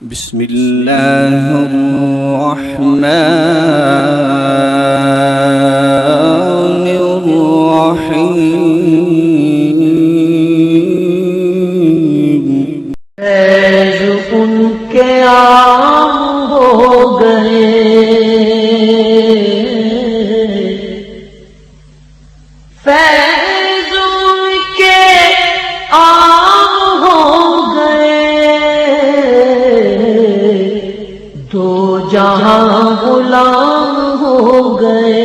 بسم الله الرحمن الرحيم فیض ان کے عام ہو گئے، فیض ان کے عام ہو گئے، دو جہاں غلام ہو گئے،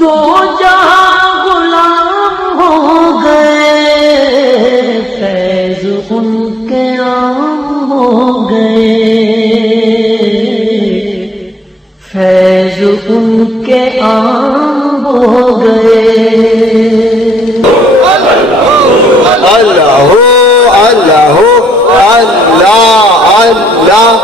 دو جہاں غلام ہو گئے، فیض ان کے عام ہو گئے، فیض ان کے عام ہو گئے۔ اللہ اللہ اللہ اللہ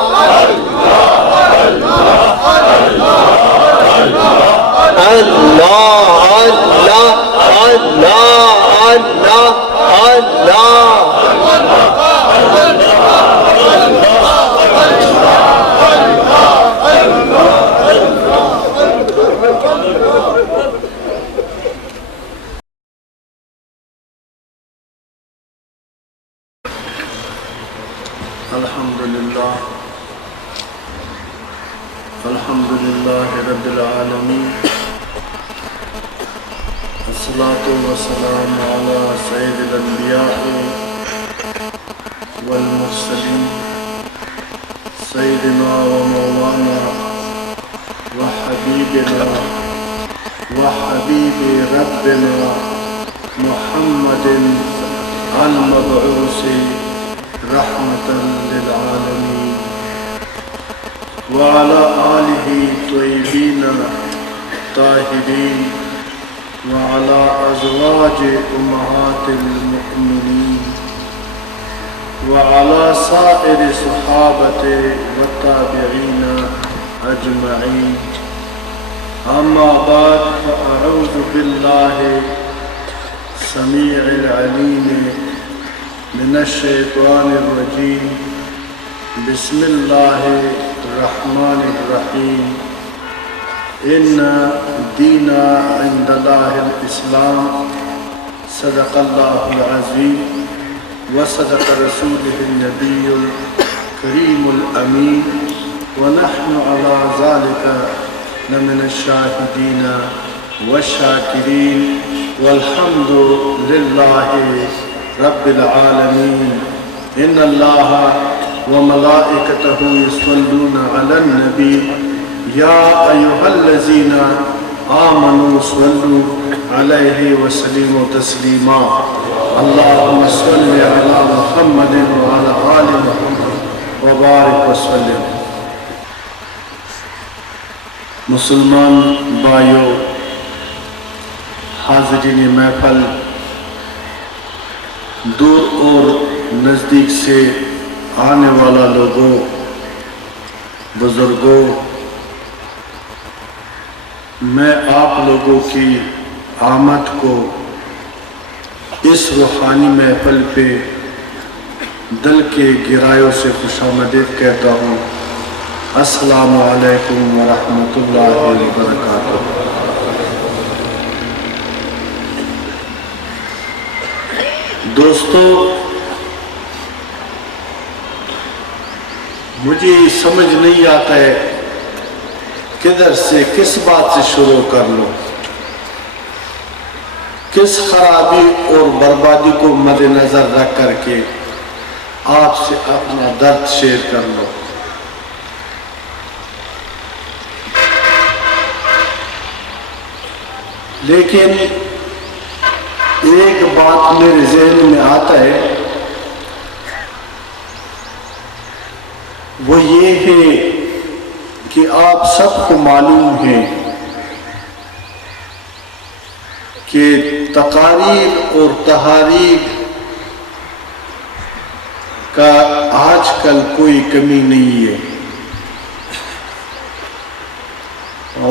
الحمدللہ الحمدللہ رب العالمین، الصلاة والسلام علی سید الانبیاء والمرسلین، سیدنا و مولانا وحبیبنا وحبیب ربنا محمد المبعوث رحمة للعالمين وعلى آله طيبين طاهرين وعلى أزواج أمهات المؤمنين وعلى سائر صحابة والتابعين أجمعين، أما بعد، فأعوذ بالله السميع العليم من الشیطان الرجیم، بسم اللہ الرحمن الرحیم، ان دین عند اللہ الاسلام، صدق اللہ العظیم وصدق رسولہ النبی الکریم الامین، ونحن على ذلك لمن الشاہدین والشاکرین، والحمد للہ رب العالمین۔ ان اللہ وملائکتہ یصلون علی النبی، یا ایہا الذین آمنوا صلوا علیہ وسلموا تسلیما، اللہم صل علی محمد وعلی آل محمد وبارک وسلم۔ مسلمان بھائیو، حاضرین محفل، دور اور نزدیک سے آنے والا لوگوں، بزرگوں، میں آپ لوگوں کی آمد کو اس روحانی محفل پہ دل کے گہرائیوں سے خوش آمدید کہتا ہوں۔ السلام علیکم ورحمۃ اللہ وبرکاتہ۔ دوستو، مجھے سمجھ نہیں آتا ہے کدھر سے کس بات سے شروع کر لوں، کس خرابی اور بربادی کو مد نظر رکھ کر کے آپ سے اپنا درد شیئر کر لوں۔ لیکن ایک بات میرے ذہن میں آتا ہے، وہ یہ ہے کہ آپ سب کو معلوم ہے کہ تقاریر اور تحاریر کا آج کل کوئی کمی نہیں ہے،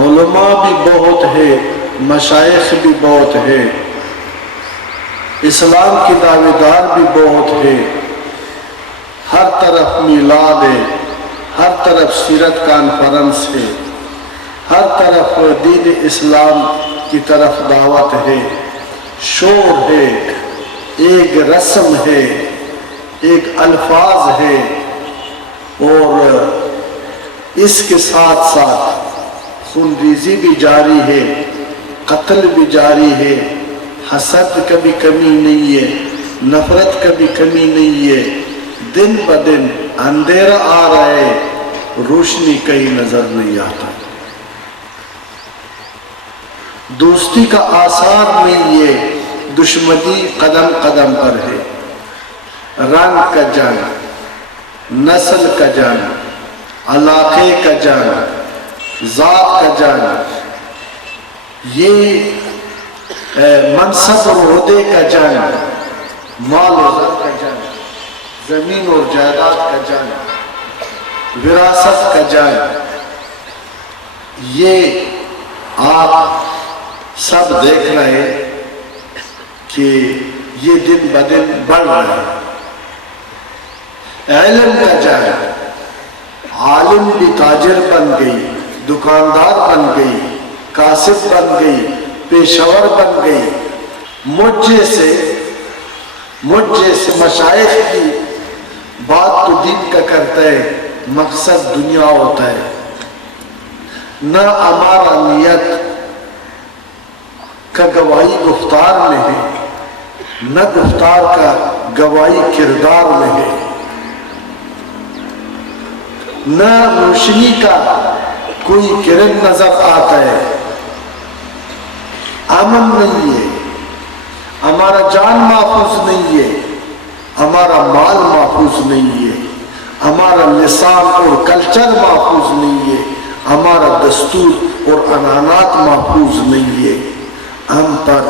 علماء بھی بہت ہے، مشائخ بھی بہت ہے، اسلام کے دعوے دار بھی بہت ہے، ہر طرف میلاد ہے، ہر طرف سیرت کانفرنس ہے، ہر طرف دین اسلام کی طرف دعوت ہے، شور ہے، ایک رسم ہے، ایک الفاظ ہے، اور اس کے ساتھ ساتھ خونریزی بھی جاری ہے، قتل بھی جاری ہے، حسد کا بھی کمی نہیں ہے، نفرت کا بھی کمی نہیں ہے، دن بدن اندھیرا آ رہا ہے، روشنی کہیں نظر نہیں آتا، دوستی کا آثار نہیں ہے، دشمنی قدم قدم پر ہے، رنگ کا جنگ، نسل کا جنگ، علاقے کا جنگ، ذات کا جنگ، یہ منصب اور عہدے کا جنگ، مال و زر کا جنگ، زمین اور جائیداد کا جنگ، وراثت کا جنگ، یہ آپ سب دیکھ رہے ہیں کہ یہ دن بدن بڑھ رہا ہے۔ علم کا جنگ، عالم بھی تاجر بن گئی، دکاندار بن گئی، کاسب بن گئی، پیشور بن گئی، مجھ جیسے مشائخ کی بات تو دین کا کرتا ہے، مقصد دنیا ہوتا ہے، نہ ہمارا نیت کا گواہی گفتار میں ہے، نہ گفتار کا گواہی کردار میں ہے، نہ روشنی کا کوئی کرن نظر آتا ہے، امن نہیں ہے، ہمارا جان محفوظ نہیں ہے، ہمارا مال محفوظ نہیں ہے، ہمارا لسان اور کلچر محفوظ نہیں ہے، ہمارا دستور اور عنعنات محفوظ نہیں ہے، ہم پر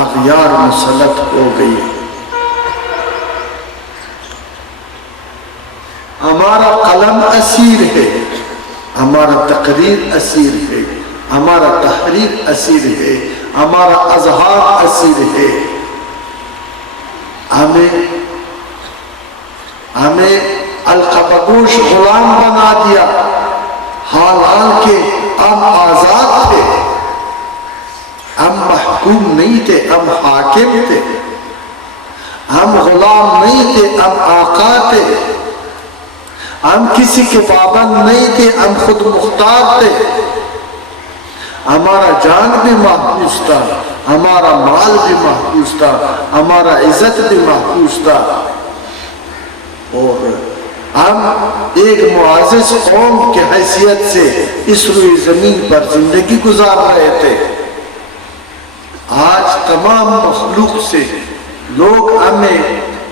اغیار مسلط ہو گئی، ہمارا قلم اسیر ہے، ہمارا تقریر اسیر ہے، ہمارا تحریر اسیر ہے، ہمارا اظہار اسیر ہے، ہمیں القبگوش غلام بنا دیا، حالانکہ ہم آزاد تھے، ہم محکوم نہیں تھے، ہم حاکم تھے، ہم غلام نہیں تھے، ہم آقا تھے، ہم کسی کے پابند نہیں تھے، ہم خود مختار تھے، ہمارا جان بھی محفوظ تھا، ہمارا مال بھی محفوظ تھا، ہمارا عزت بھی محفوظ تھا، اور ہم ایک معزز قوم کی حیثیت سے اس روئے زمین پر زندگی گزار رہے تھے۔ آج تمام مخلوق سے لوگ ہمیں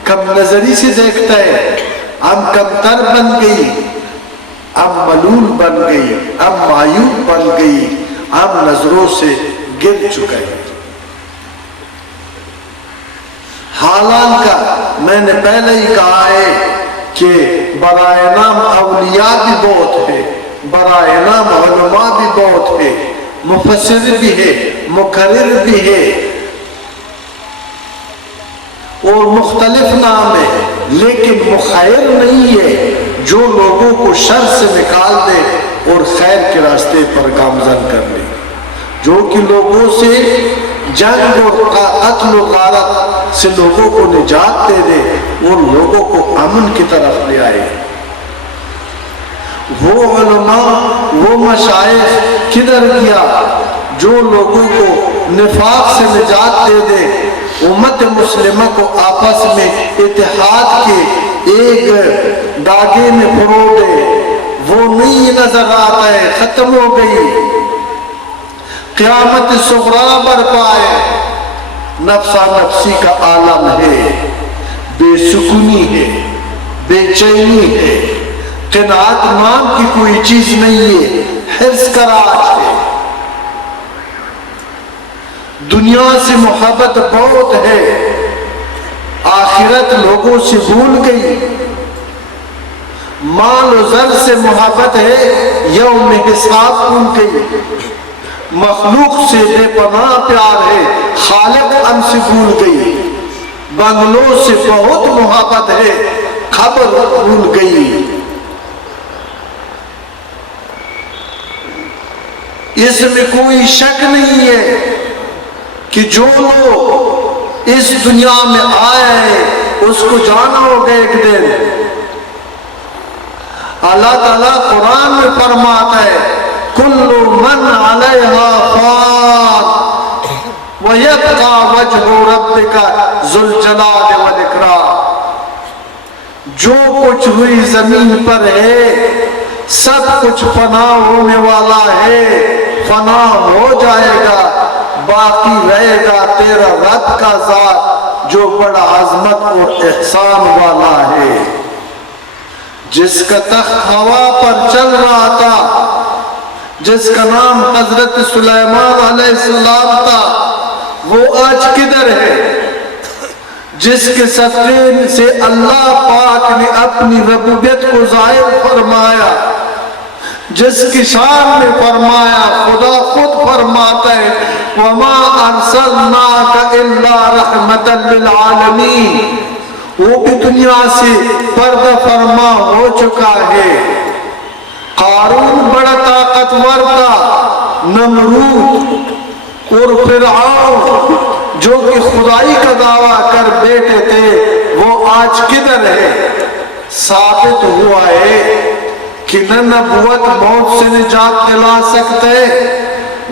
کم نظری سے دیکھتا ہے، ہم کمتر بن گئی، ہم ملول بن گئی، ہم معیوب بن گئی، ہم نظروں سے گر چکے ہیں۔ حالانکہ میں نے پہلے ہی کہا ہے کہ برائے نام اولیاء بھی بہت ہے، برائے نام علماء بھی بہت ہے، مفسر بھی ہے، مقرر بھی ہے، اور مختلف نام ہے، لیکن مخیر نہیں ہے جو لوگوں کو شر سے نکال دے اور خیر کے راستے پر گامزن کر لے، جو کہ لوگوں سے جنگ اور قتل و غارت سے لوگوں کو نجات دے دے اور لوگوں کو امن کی طرف لے آئے۔ وہ علماء، وہ مشائخ کدھر گیا جو لوگوں کو نفاق سے نجات دے دے، امت مسلمہ کو آپس میں اتحاد کے ایک داغے میں پرو دے، وہ نہیں نظر آتا ہے، ختم ہو گئی۔ قیامت صغریٰ برپا ہے، نفسا نفسی کا عالم ہے، بے سکونی ہے، بے چینی ہے، قناعت نام کی کوئی چیز نہیں ہے، حرص کا راج ہے، دنیا سے محبت بہت ہے، آخرت لوگوں سے بھول گئی، مال و زر سے محبت ہے، یوم حساب بھول گئی، مخلوق سے بے پناہ پیار ہے، خالق ہم سے بھول گئی، بنگلوں سے بہت محبت ہے، خبر بھول گئی. اس میں کوئی شک نہیں ہے کہ جو لوگ اس دنیا میں آئے ہیں اس کو جانا ہوگا ایک دن. اللہ تعالیٰ قرآن میں فرماتا ہے کل من علیہا فان وَيَبْقَى وَجْهُ رَبِّكَ ذُو الْجَلَالِ وَالْإِكْرَامِ. جو کچھ ہوئی زمین پر ہے سب کچھ فنا ہونے والا ہے, فنا ہو جائے گا, باقی رہے گا تیرا رب کا ذات جو بڑا عظمت اور احسان والا ہے. جس کا تخت ہوا پر چل رہا تھا, جس کا نام حضرت سلیمان علیہ السلام تھا, وہ آج کدھر ہے؟ جس کے صدقے سے اللہ پاک نے اپنی ربوبیت کو ظاہر فرمایا, جس کی شان میں فرمایا, خدا خود فرماتا ہے وَمَا أَرْسَلْنَاكَ إِلَّا رَحْمَةً لِلْعَالَمِينَ. وہ بھی دنیا سے پردہ فرما ہو چکا ہے. قارون بڑا طاقتور تھا, نمرود اور فرعون جو کہ خدائی کا دعویٰ کر بیٹھے تھے وہ آج کدھر ہے؟ ثابت ہوا ہے کہ نہ نبوت موت سے نجات دلا سکتے,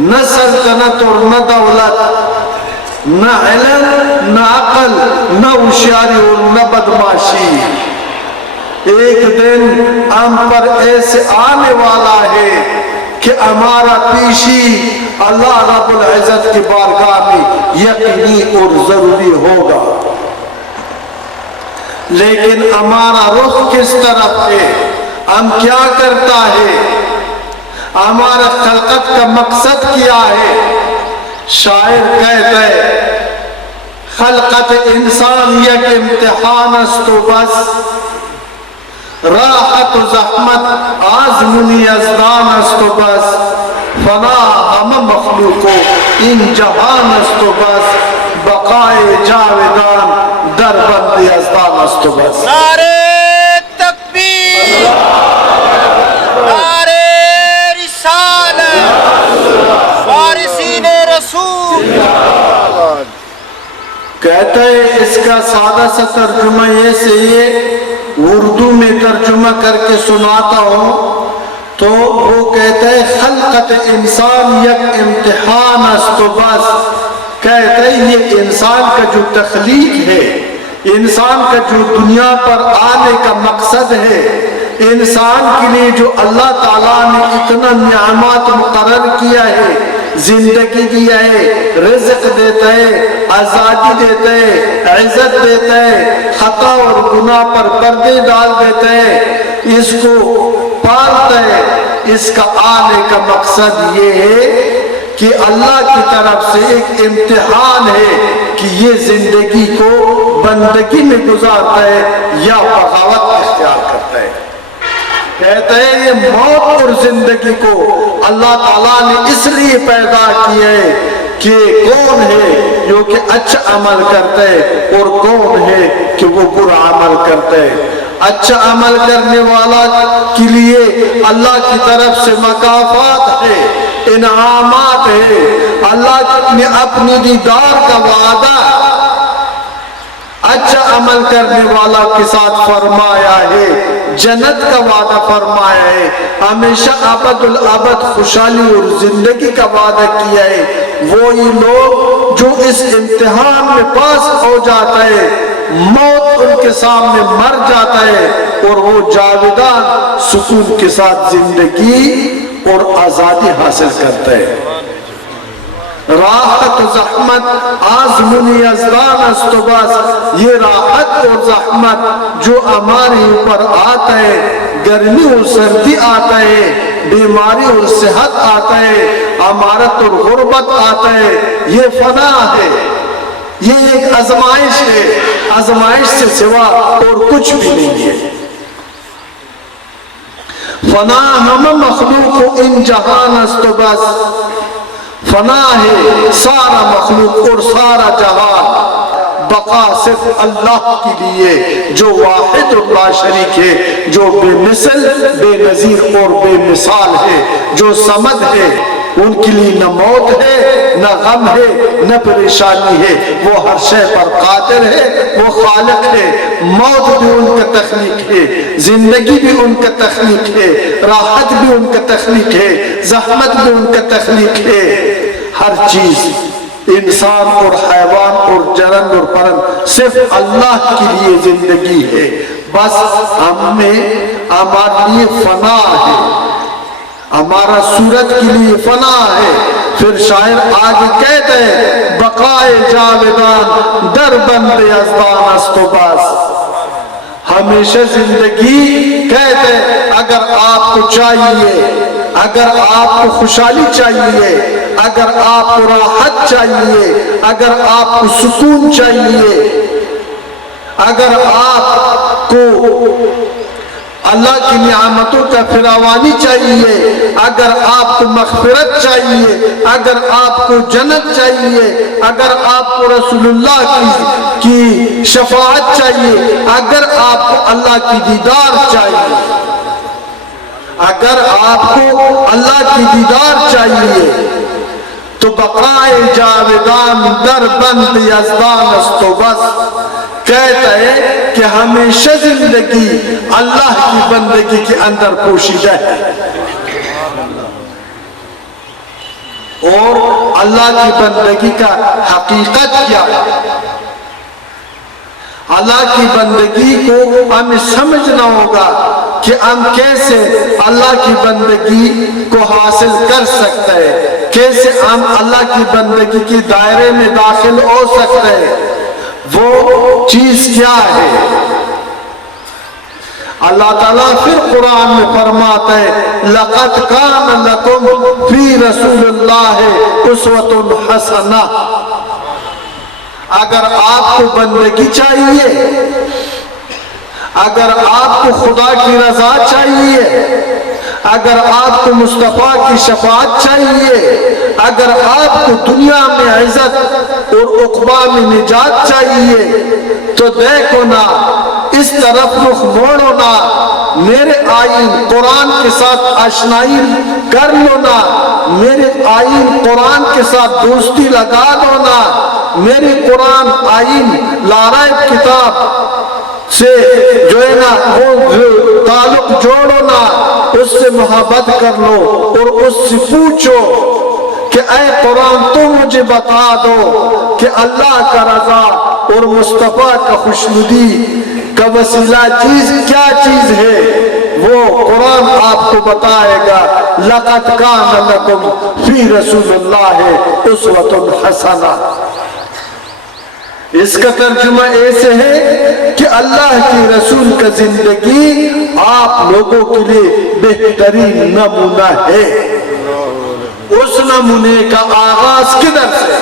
نہ سلطنت اور نہ دولت, نہ علم نہ عقل نہ ہوشیاری اور نہ بدماشی. ایک دن ہم پر ایسے آنے والا ہے کہ ہمارا پیشی اللہ رب العزت کی بارگاہ میں یقینی اور ضروری ہوگا. لیکن ہمارا رخ کس طرف ہے, ہم کیا کرتا ہے, ہمارا خلقت کا مقصد کیا ہے؟ شاعر کہتا ہے خلقت انسان یک امتحان است و بس, راحت و زحمت آزمونی ازدان است و بس, فنا ہم مخلوق و ان جہان است و بس, بقائے جاودان در بند ازدان است و بس. نعرہ تکبیر, نعرہ رسالت, وارثین رسول. کہتا ہے اس کا سادہ سا ترجمہ یہ سے یہ اردو میں ترجمہ کر کے سناتا ہوں تو وہ کہتا ہے خلقت انسان یک امتحان است و بس. کہتا ہے یہ انسان کا جو تخلیق ہے, انسان کا جو دنیا پر آنے کا مقصد ہے, انسان کے لیے جو اللہ تعالیٰ نے اتنا نعمات مقرر کیا ہے, زندگی دیا ہے, رزق دیتا ہے, آزادی دیتا ہے, عزت دیتا ہے, خطا اور گناہ پر پردے ڈال دیتا ہے, اس کو پالتا ہے. اس کا آنے کا مقصد یہ ہے کہ اللہ کی طرف سے ایک امتحان ہے کہ یہ زندگی کو بندگی میں گزارتا ہے یا بغاوت اختیار کرتا ہے. کہتا ہے یہ موت اور زندگی کو اللہ تعالیٰ نے اس لیے پیدا کیا ہے کہ کون ہے جو کہ اچھا عمل کرتا ہے اور کون ہے کہ وہ برا عمل کرتا ہے. اچھا عمل کرنے والا کے لیے اللہ کی طرف سے مکافات ہے, انعامات ہے. اللہ نے اپنی دیدار کا وعدہ اچھا عمل کرنے والا کے ساتھ فرمایا ہے, جنت کا وعدہ فرمایا ہے, ہمیشہ ابد الابد خوشحالی اور زندگی کا وعدہ کیا ہے. وہی لوگ جو اس امتحان میں پاس ہو جاتا ہے, موت ان کے سامنے مر جاتا ہے اور وہ جاودان سکون کے ساتھ زندگی اور آزادی حاصل کرتا ہے. راحت و زحمت آزمونی ازدان است و بس. یہ راحت اور زحمت جو ہمارے اوپر آتا ہے, گرمی اور سردی آتا ہے, بیماری اور صحت آتا ہے, امارت اور غربت آتا ہے, یہ فنا ہے, یہ ایک آزمائش ہے. آزمائش سے سوا اور کچھ بھی نہیں ہے. فنا ہم مخلوق ان جہان است و بس. فنا ہے سارا مخلوق اور سارا جہان, بقا صرف اللہ کے لیے جو واحد اور لا شریک ہے، جو بے مثل بے نظیر اور بے مثال ہے، جو صمد ہے۔ ان کے لیے نہ موت ہے، نہ غم ہے، نہ پریشانی ہے۔ وہ ہر شے پر قادر ہے، وہ خالق ہے۔ موت بھی ان کا تخلیق ہے، زندگی بھی ان کا تخلیق ہے، راحت بھی ان کا تخلیق ہے، زحمت بھی ان کا تخلیق ہے۔ ہر چیز، انسان اور حیوان اور جرند اور پرند، صرف اللہ کے لیے زندگی ہے۔ بس ہمارے لیے فنا ہے، ہمارا صورت کے لیے فنا ہے۔ پھر شاعر آگے کہتے ہیں بقائے جاودان در بند یزدان است و بس، ہمیشہ زندگی کہتے ہیں اگر آپ کو چاہیے، اگر آپ کو خوشحالی چاہیے، اگر آپ کو راحت چاہیے، اگر آپ کو سکون چاہیے، اگر آپ کو اللہ کی نعمتوں کا فراوانی چاہیے، اگر آپ کو مغفرت چاہیے، اگر آپ کو جنت چاہیے، اگر آپ کو رسول اللہ کی شفاعت چاہیے، اگر آپ کو اللہ کی دیدار چاہیے، اگر آپ کو اللہ کی دیدار چاہیے، تو بقائے جاودان در بند یزدان است و بس، کہتا ہے کہ ہمیشہ زندگی اللہ کی بندگی کے اندر پوشیدہ ہے۔ اور اللہ کی بندگی کا حقیقت کیا ہے؟ اللہ کی بندگی کو ہمیں سمجھنا ہوگا کہ ہم کیسے اللہ کی بندگی کو حاصل کر سکتے ہیں، کیسے ہم اللہ کی بندگی کے دائرے میں داخل ہو سکتے ہیں۔ وہ چیز کیا ہے؟ اللہ تعالیٰ پھر قرآن میں فرماتا ہے لَقَدْ كَانَ لَكُمْ فِي رَسُولِ اللَّهِ أُسْوَةٌ حَسَنَةٌ۔ اگر آپ کو بندگی چاہیے، اگر آپ کو خدا کی رضا چاہیے، اگر آپ کو مصطفیٰ کی شفاعت چاہیے، اگر آپ کو دنیا میں عزت اور عقبہ میں نجات چاہیے، تو دیکھو نا، اس طرف رخ موڑو نا، میرے آئین قرآن کے ساتھ آشنائی کر لو نا، میرے آئین قرآن کے ساتھ دوستی لگا دو نا، میرے قرآن آئین لارائب کتاب سے جو ہے نا وہ تعلق جوڑو نا، اس سے محبت کر لو اور اس سے پوچھو کہ اے قرآن تو مجھے بتا دو کہ اللہ کا رضا اور مصطفیٰ کا خوشنودی کا وسیلہ چیز کیا چیز ہے؟ وہ قرآن آپ کو بتائے گا لَقَدْ كَانَ لَكُمْ فِي رَسُولِ اللَّهِ أُسْوَةٌ حَسَنَةٌ۔ اس کا ترجمہ ایسے ہے کہ اللہ کی رسول کا زندگی آپ لوگوں کے لیے بہترین نمونہ ہے۔ اس نمونے کا آغاز کدھر سے؟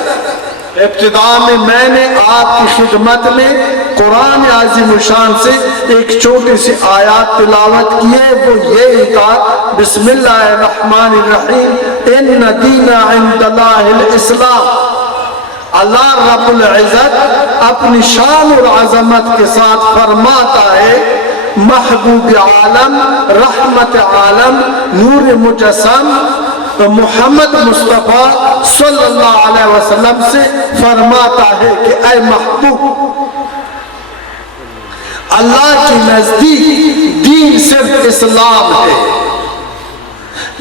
ابتدا میں نے آپ کی خدمت میں قرآن عظیم الشان سے ایک چھوٹی سی آیات تلاوت کی ہے، وہ یہ تھا بسم اللہ الرحمن الرحیم ان دین عند اللہ الاسلام۔ اللہ رب العزت اپنی شان اور عظمت کے ساتھ فرماتا ہے محبوب عالم، رحمت عالم، نور مجسم محمد مصطفیٰ صلی اللہ علیہ وسلم سے فرماتا ہے کہ اے محبوب، اللہ کے نزدیک دین صرف اسلام ہے۔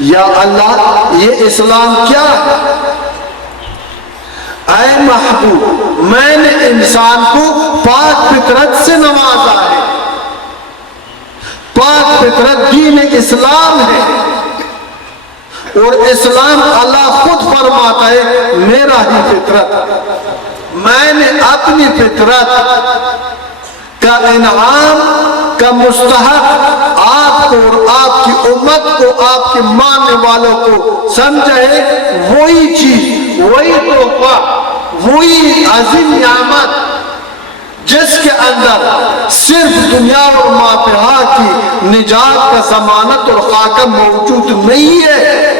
یا اللہ، یہ اسلام کیا ہے؟ اے محبوب، میں نے انسان کو پاک فطرت سے نوازا ہے، پاک فطرت دین اسلام ہے، اور اسلام اللہ خود فرماتا ہے میرا ہی فطرت، میں نے اپنی فطرت کا انعام کا مستحق آپ کو اور آپ کی امت کو، آپ کے ماننے والوں کو سمجھا ہے۔ وہی چیز، وہی تحفہ، وہی عظیم نعمت جس کے اندر صرف دنیا اور مافیہا کی نجات کا ضمانت اور خاکہ موجود نہیں ہے،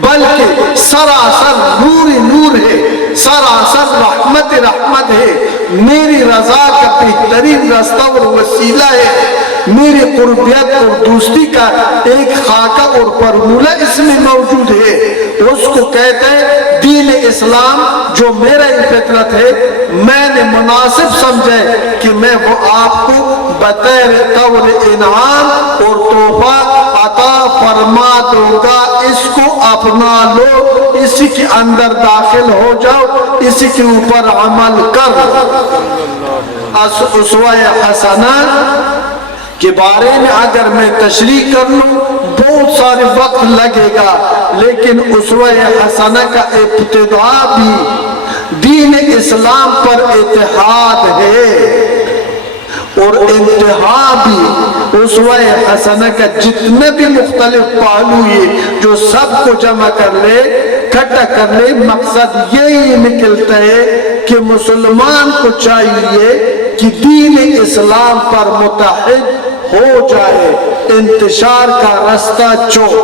بلکہ سراسر نور نور ہے، سراسر رحمت رحمت ہے، میری رضا کا بہترین راستہ اور وسیلہ ہے، میری قربیت اور دوستی کا ایک خاکہ اور فارمولہ اس میں موجود ہے، اس کو کہتے ہیں دین اسلام، جو میرا فطرت ہے میں نے مناسب سمجھے کہ میں وہ آپ کو بطور طور انعام اور تحفہ عطا فرما دوں گا، اس کو اپنا لو، اسی کے اندر داخل ہو جاؤ، اسی کے اوپر عمل کر۔ اسوہ حسنہ کے بارے میں اگر میں تشریح کر لوں بہت سارے وقت لگے گا، لیکن اسوہ حسنہ کا ابتدا بھی دین اسلام پر اتحاد ہے اور انتہا بھی اسوہ حسنہ کا جتنے بھی مختلف پہلو ہیں جو سب کو جمع کر لے، اکٹھا کر لے، مقصد یہی نکلتا ہے کہ مسلمان کو چاہیے کہ دین اسلام پر متحد ہو جائے، انتشار کا راستہ چھوڑ،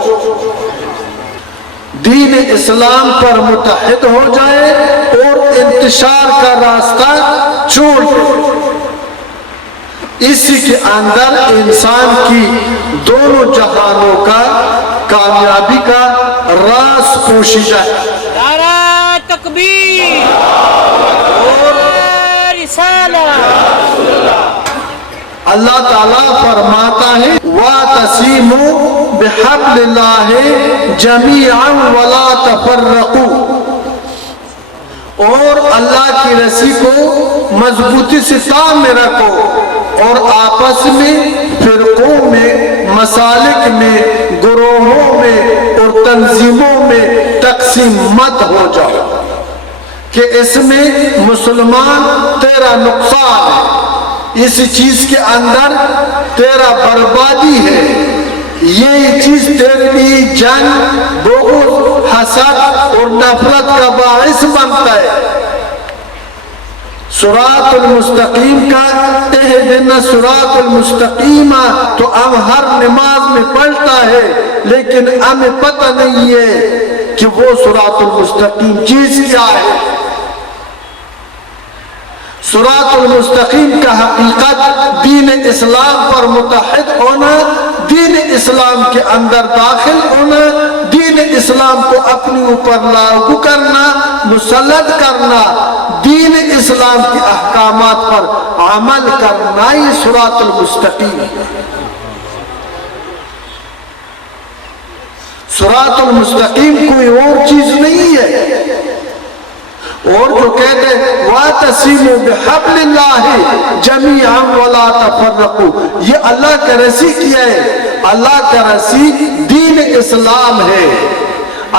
دین اسلام پر متحد ہو جائے اور انتشار کا راستہ چھوڑ دے۔ اسی کے اندر انسان کی دونوں جہانوں کا کامیابی کا راز پوشیدہ ہے۔ نعرہ تکبیر اور رسالہ۔ اللہ تعالیٰ فرماتا ہے وَاعْتَصِمُوا بِحَبْلِ اللَّهِ جَمِيعًا وَلَا تَفَرَّقُوا، اور اللہ کی رسی کو مضبوطی سے تام میں رکھو اور آپس میں فرقوں میں، مسالک میں، گروہوں میں اور تنظیموں میں تقسیم مت ہو جاؤ کہ اس میں مسلمان تیرا نقصان ہے، اس چیز کے اندر تیرا بربادی ہے، یہ چیز تیرے لیے جنگ، بغض، حسد اور نفرت کا باعث بنتا ہے۔ صراط المستقیم کا اہدنا صراط المستقیم تو ہم ہر نماز میں پڑھتا ہے، لیکن ہمیں پتہ نہیں ہے کہ وہ صراط المستقیم چیز کیا ہے۔ صراط المستقیم کا حقیقت دین اسلام پر متحد ہونا، دین اسلام کے اندر داخل ہونا، دین اسلام کو اپنے اوپر لاگو کرنا، مسلط کرنا، دین اسلام کے احکامات پر عمل کرنا، یہ صراط المستقیم ہے۔ صراط المستقیم کوئی اور چیز نہیں ہے۔ اور جو کہتے ہیں وَاعْتَصِمُوا بِحَبْلِ اللَّهِ جَمِيعًا وَلَا تَفَرَّقُوا، یہ اللہ کا رسی کیا ہے؟ اللہ کا رسی دین اسلام ہے،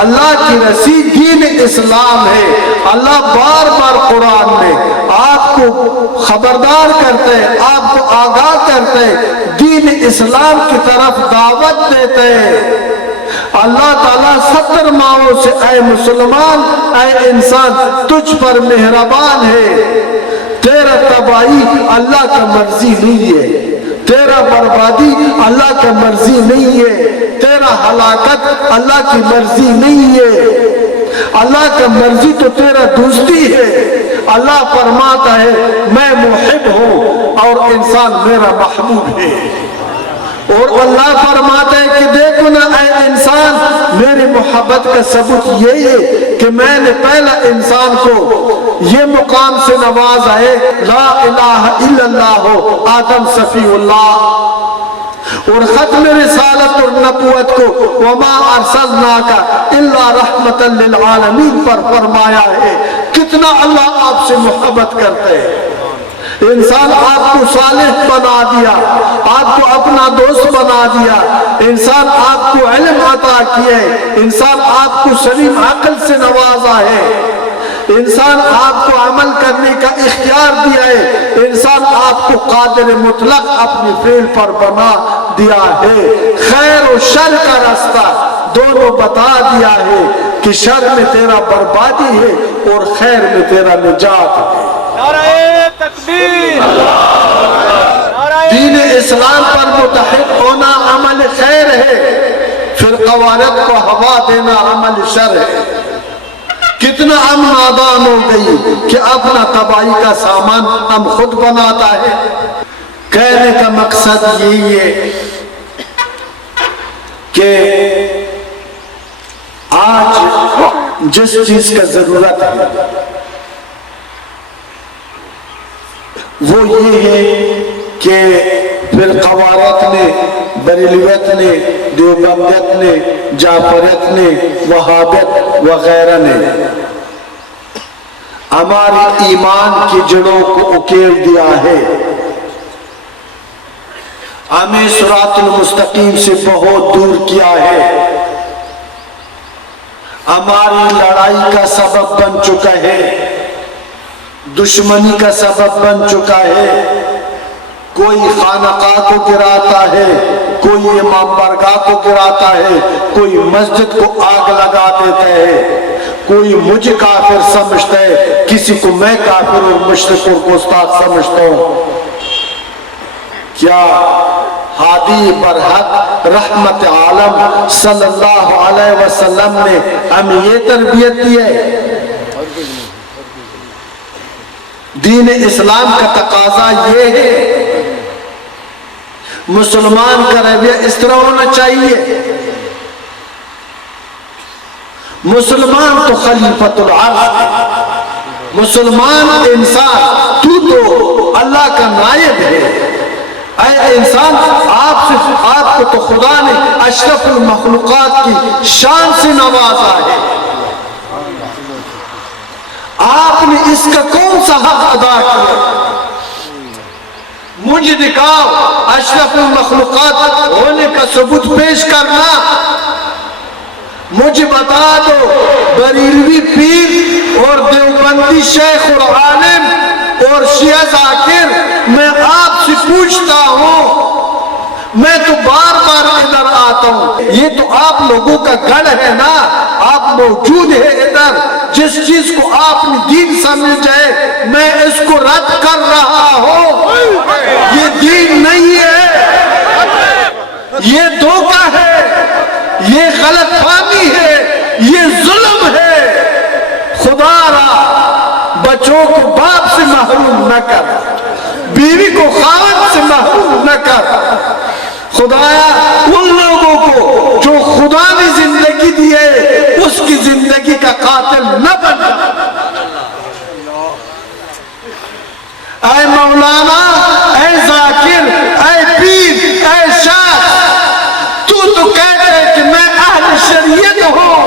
اللہ کی رسی دین اسلام ہے۔ اللہ بار بار قرآن میں آپ کو خبردار کرتے ہیں، آپ کو آگاہ کرتے ہیں، دین اسلام کی طرف دعوت دیتے ہیں۔ اللہ تعالیٰ 70 ماہوں سے اے مسلمان، اے انسان، تجھ پر مہربان ہے، تیرا تباہی اللہ کا مرضی نہیں ہے، تیرا بربادی اللہ کا مرضی نہیں ہے، تیرا ہلاکت اللہ کی مرضی نہیں ہے، اللہ کا مرضی تو تیرا دوستی ہے۔ اللہ فرماتا ہے میں محب ہوں اور انسان میرا محبوب ہے، اور اللہ فرماتا ہے کہ دیکھو نا اے انسان، میری محبت کا ثبوت یہی ہے کہ میں نے پہلا انسان کو یہ مقام سے نوازا ہے لا الہ الا اللہ ہو، آدم صفی اللہ، اور ختم رسالت اور نبوت کو وما ارسلناک الا رحمتا للعالمین پر فرمایا ہے۔ کتنا اللہ آپ سے محبت کرتے ہیں۔ انسان آپ کو صالح بنا دیا، آپ کو اپنا دوست بنا دیا، انسان آپ کو علم عطا کیا ہے، انسان آپ کو سلیم عقل سے نوازا ہے، انسان آپ کو عمل کرنے کا اختیار دیا ہے، انسان آپ کو قادر مطلق اپنی فعل پر بنا دیا ہے، خیر و شر کا راستہ دونوں بتا دیا ہے کہ شر میں تیرا بربادی ہے اور خیر میں تیرا نجات ہے۔ نعرہ تکبیر، دین اسلام پر متحد ہونا عمل خیر ہے، فرقہ وارت کو ہوا دینا عمل شر ہے۔ کتنے اتنا اب نادان ہو گئی کہ اپنا تباہی کا سامان اب خود بناتا ہے۔ کہنے کا مقصد یہی ہے کہ آج جس چیز کا ضرورت ہے وہ یہ ہے کہ فرقواریت نے، بریلویت نے، دیوبندیت نے، جعفریت نے، وہابیت وغیرہ نے ہمارے ایمان کی جڑوں کو اکیل دیا ہے، ہمیں صراط المستقیم سے بہت دور کیا ہے، ہماری لڑائی کا سبب بن چکا ہے، دشمنی کا سبب بن چکا ہے۔ کوئی خانقاہ کو گراتا ہے، کوئی امام بارگاہ کو گراتا ہے، کوئی مسجد کو آگ لگا دیتا ہے، کوئی مجھے کافر سمجھتا ہے، کسی کو میں کافر اور مشرک اور گستاخ سمجھتا ہوں۔ کیا ہادی برحق رحمت عالم صلی اللہ علیہ وسلم نے ہمیں یہ تربیت دی ہے؟ دین اسلام کا تقاضا یہ ہے، مسلمان کا رویہ اس طرح ہونا چاہیے۔ مسلمان تو خلیفۃ العرض ہے، مسلمان انسان تو اللہ کا نائب ہے۔ اے انسان، آپ کو تو خدا نے اشرف المخلوقات کی شان سے نوازا ہے، آپ نے اس کا کون سا حق ادا کیا؟ مجھے دکھاؤ اشرف المخلوقات ہونے کا ثبوت پیش کرنا۔ مجھے بتا دو بریلوی پیر اور دیوبندی شیخ اور عالم اور شیعہ ذاکر، میں آپ سے پوچھتا ہوں، میں تو بار بار ادھر آتا ہوں، یہ تو آپ لوگوں کا گڑھ ہے نا، آپ موجود ہے ادھر، جس چیز کو آپ نے دین سمجھے میں اس کو رد کر رہا ہوں۔ یہ دین نہیں ہے، یہ دھوکہ ہے، یہ غلط فہمی ہے، یہ ظلم ہے۔ خدا را بچوں کو باپ سے محروم نہ کر، بیوی کو خاوند سے محروم نہ کر۔ خدایا ان لوگوں کو جو خدا نے زندگی دی ہے اس کی زندگی کا قاتل نہ بنا۔ اے مولانا، اے ذاکر، اے پیر، اے شاہ، تو کہتے ہے کہ میں اہل شریعت ہوں،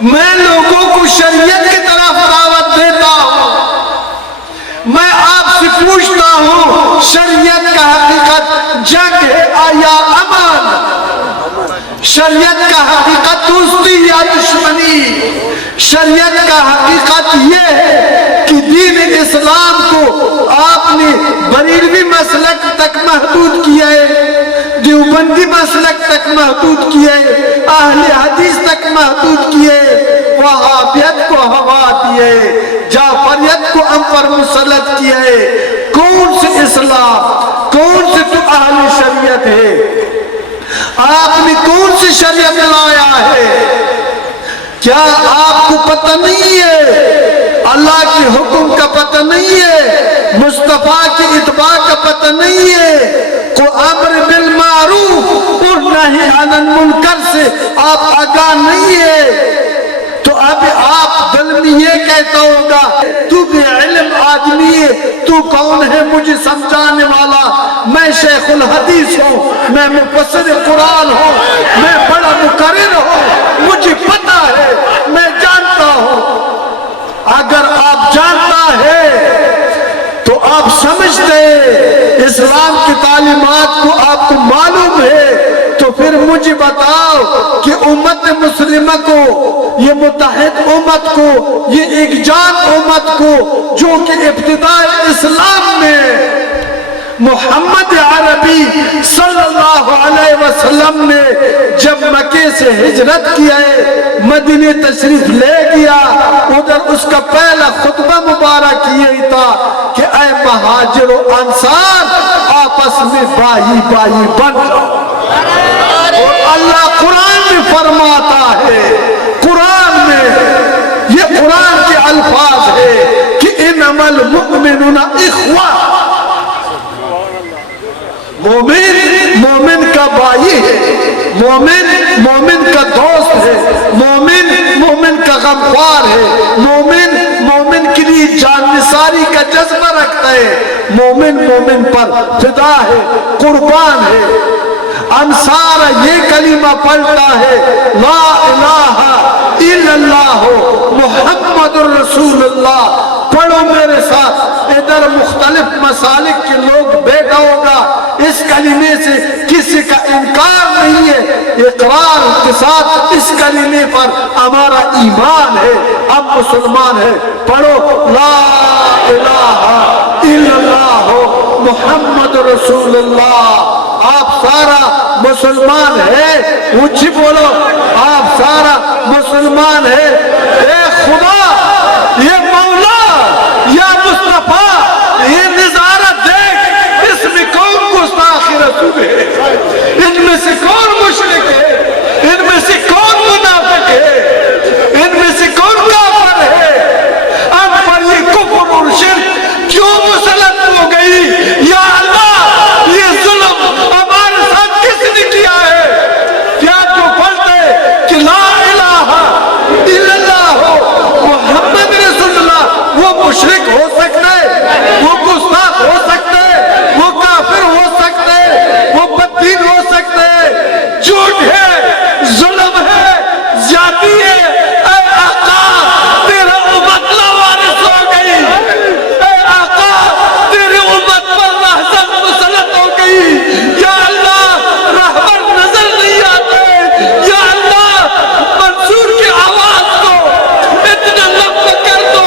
میں لوگوں کو شریعت کی طرف دعوت دیتا ہوں، میں آپ سے پوچھتا ہوں شریعت کا حقیقت جنگ ہے یا امان؟ شریعت کا حقیقت دوستی یا دشمنی؟ شریعت کا حقیقت یہ ہے کہ دین اسلام کو آپ نے بریلوی مسلک تک محدود کیا ہے، دیوبندی مسلک تک محدود کیا ہے، اہل حدیث تک محدود کیا ہے، وہابیت کو ہوا دیے، جعفریت کو ہم پر مسلط کیا ہے۔ کون سے اسلام، کون سے تو اہل شریعت ہے؟ آپ نے کون سی شریعت لایا ہے؟ کیا آپ کو پتہ نہیں ہے اللہ کے حکم کا پتہ نہیں ہے، مصطفیٰ کی اتباع کا پتہ نہیں ہے، کو امر بالمعروف اور نہی عن المنکر سے آپ آگاہ نہیں ہے؟ تو اب آپ دل میں یہ کہتا ہوگا تو بے علم آدمی ہے، تو کون ہے مجھے سمجھانے والا؟ میں شیخ الحدیث ہوں، میں مفسر قرآن ہوں، میں بڑا مقرر ہوں، مجھے پتا ہے، میں جانتا ہوں۔ اگر آپ جانتا ہے تو آپ سمجھتے اسلام کی تعلیمات کو آپ کو معلوم ہے، تو پھر مجھے بتاؤ کہ امت مسلمہ کو، یہ متحد امت کو، یہ ایک جان امت کو جو کہ ابتداء اسلام میں محمد عربی صلی اللہ علیہ وسلم نے جب مکے سے ہجرت کیا ہے، مدینے تشریف لے گیا، ادھر اس کا پہلا خطبہ مبارک یہی تھا کہ اے مہاجر و انصار آپس میں بھائی بھائی بن جاؤ۔ اور اللہ قرآن میں فرماتا ہے، قرآن میں الفاظ ہے کہ انما المؤمنون اخوہ، مومن مومن کا بھائی ہے، مومن مومن کا دوست ہے، مومن مومن کا غمخوار ہے، مومن مومن کے لیے جان نثاری کا جذبہ رکھتا ہے، مومن مومن پر فدا ہے، قربان ہے۔ انصار یہ کلمہ پڑھتا ہے لا الہ الا اللہ محمد الرسول اللہ، پڑھو میرے ساتھ، ادھر مختلف مسالک کے لوگ بیٹھا ہوگا، اس کلمے سے کسی کا انکار نہیں ہے، اقرار کے ساتھ اس کلمے پر ہمارا ایمان ہے، ہم مسلمان ہیں، پڑھو لا الہ الا اللہ محمد رسول اللہ۔ آپ سارا مسلمان ہے، اونچی بولو، آپ سارا مسلمان ہے۔ اے خدا، یہ مولا، یا مصطفیٰ، یہ نظارہ دیکھ، اس میں کون گستاخ رسول ہے، ان میں سے کون مشرک ہے، ان میں سے کون منافق ہے، ان میں سے کون کافر ہے، اب پر یہ کفر اور شرک کیوں مسلط ہو گئی؟ یا اللہ، یہ ظلم ہمارے ساتھ کس نے کیا ہے؟ کیا جو پڑھتے کہ لا الہ الا اللہ محمد رسول اللہ وہ مشرک ہو سکتا ہے، وہ گستاخ ہو سکتا ہے، وہ کافر ہو سکتا ہے، وہ بددین ہو سکتا ہے؟ جھوٹ ہے، ظلم ہے، زیادتی ہے۔ اے آقا، تیرا امت لاوارث ہو گئی، اے آقا، تیری امت پر لحظت مسلط ہو گئی۔ یا اللہ، رہبر نظر نہیں آتے، یا اللہ، منصور کی آواز کو اتنا لمبا کر دو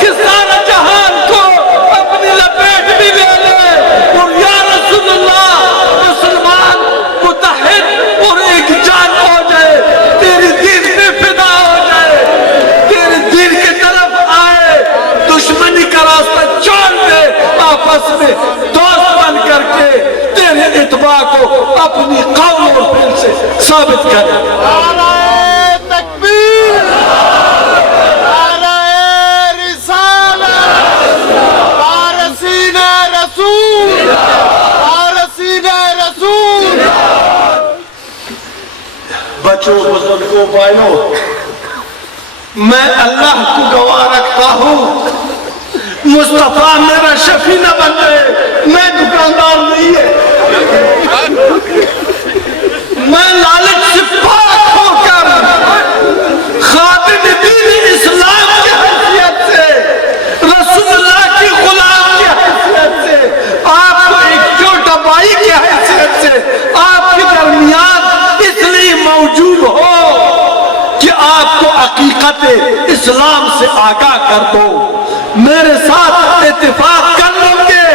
کہ سارا جہان کو اپنی لپیٹ میں لے لے، اور یا رسول اللہ، مسلمان متحد اور ایک جان ہو جائے، تیری دین میں فدا ہو جائے، تیرے دین کی طرف آئے، دشمنی کا راستہ چھوڑ دے، آپس میں دوست بن کر کے تیرے اتباع کو اپنی قول اور فعل سے ثابت کر۔ نعرہ تکبیر، نعرہ رسالت، وارثین رسول، وارثین رسول۔ بچوں، بزرگوں، بھائیوں، میں اللہ کو گواہ رکھتا ہوں، مصطفیٰ میرا شفیع نہ بن جائے، میں دکاندار نہیں ہے، میں لالچ سے پاک ہو کر خادم دین اسلام کی حیثیت سے، رسول اللہ کی غلام کی حیثیت سے، آپ کو ایک چھوٹا بھائی کی حیثیت سے آپ کے درمیان اس لیے موجود ہو کہ آپ کو حقیقت اسلام سے آگاہ کر دو، میرے ساتھ اتفاق کر لو گے؟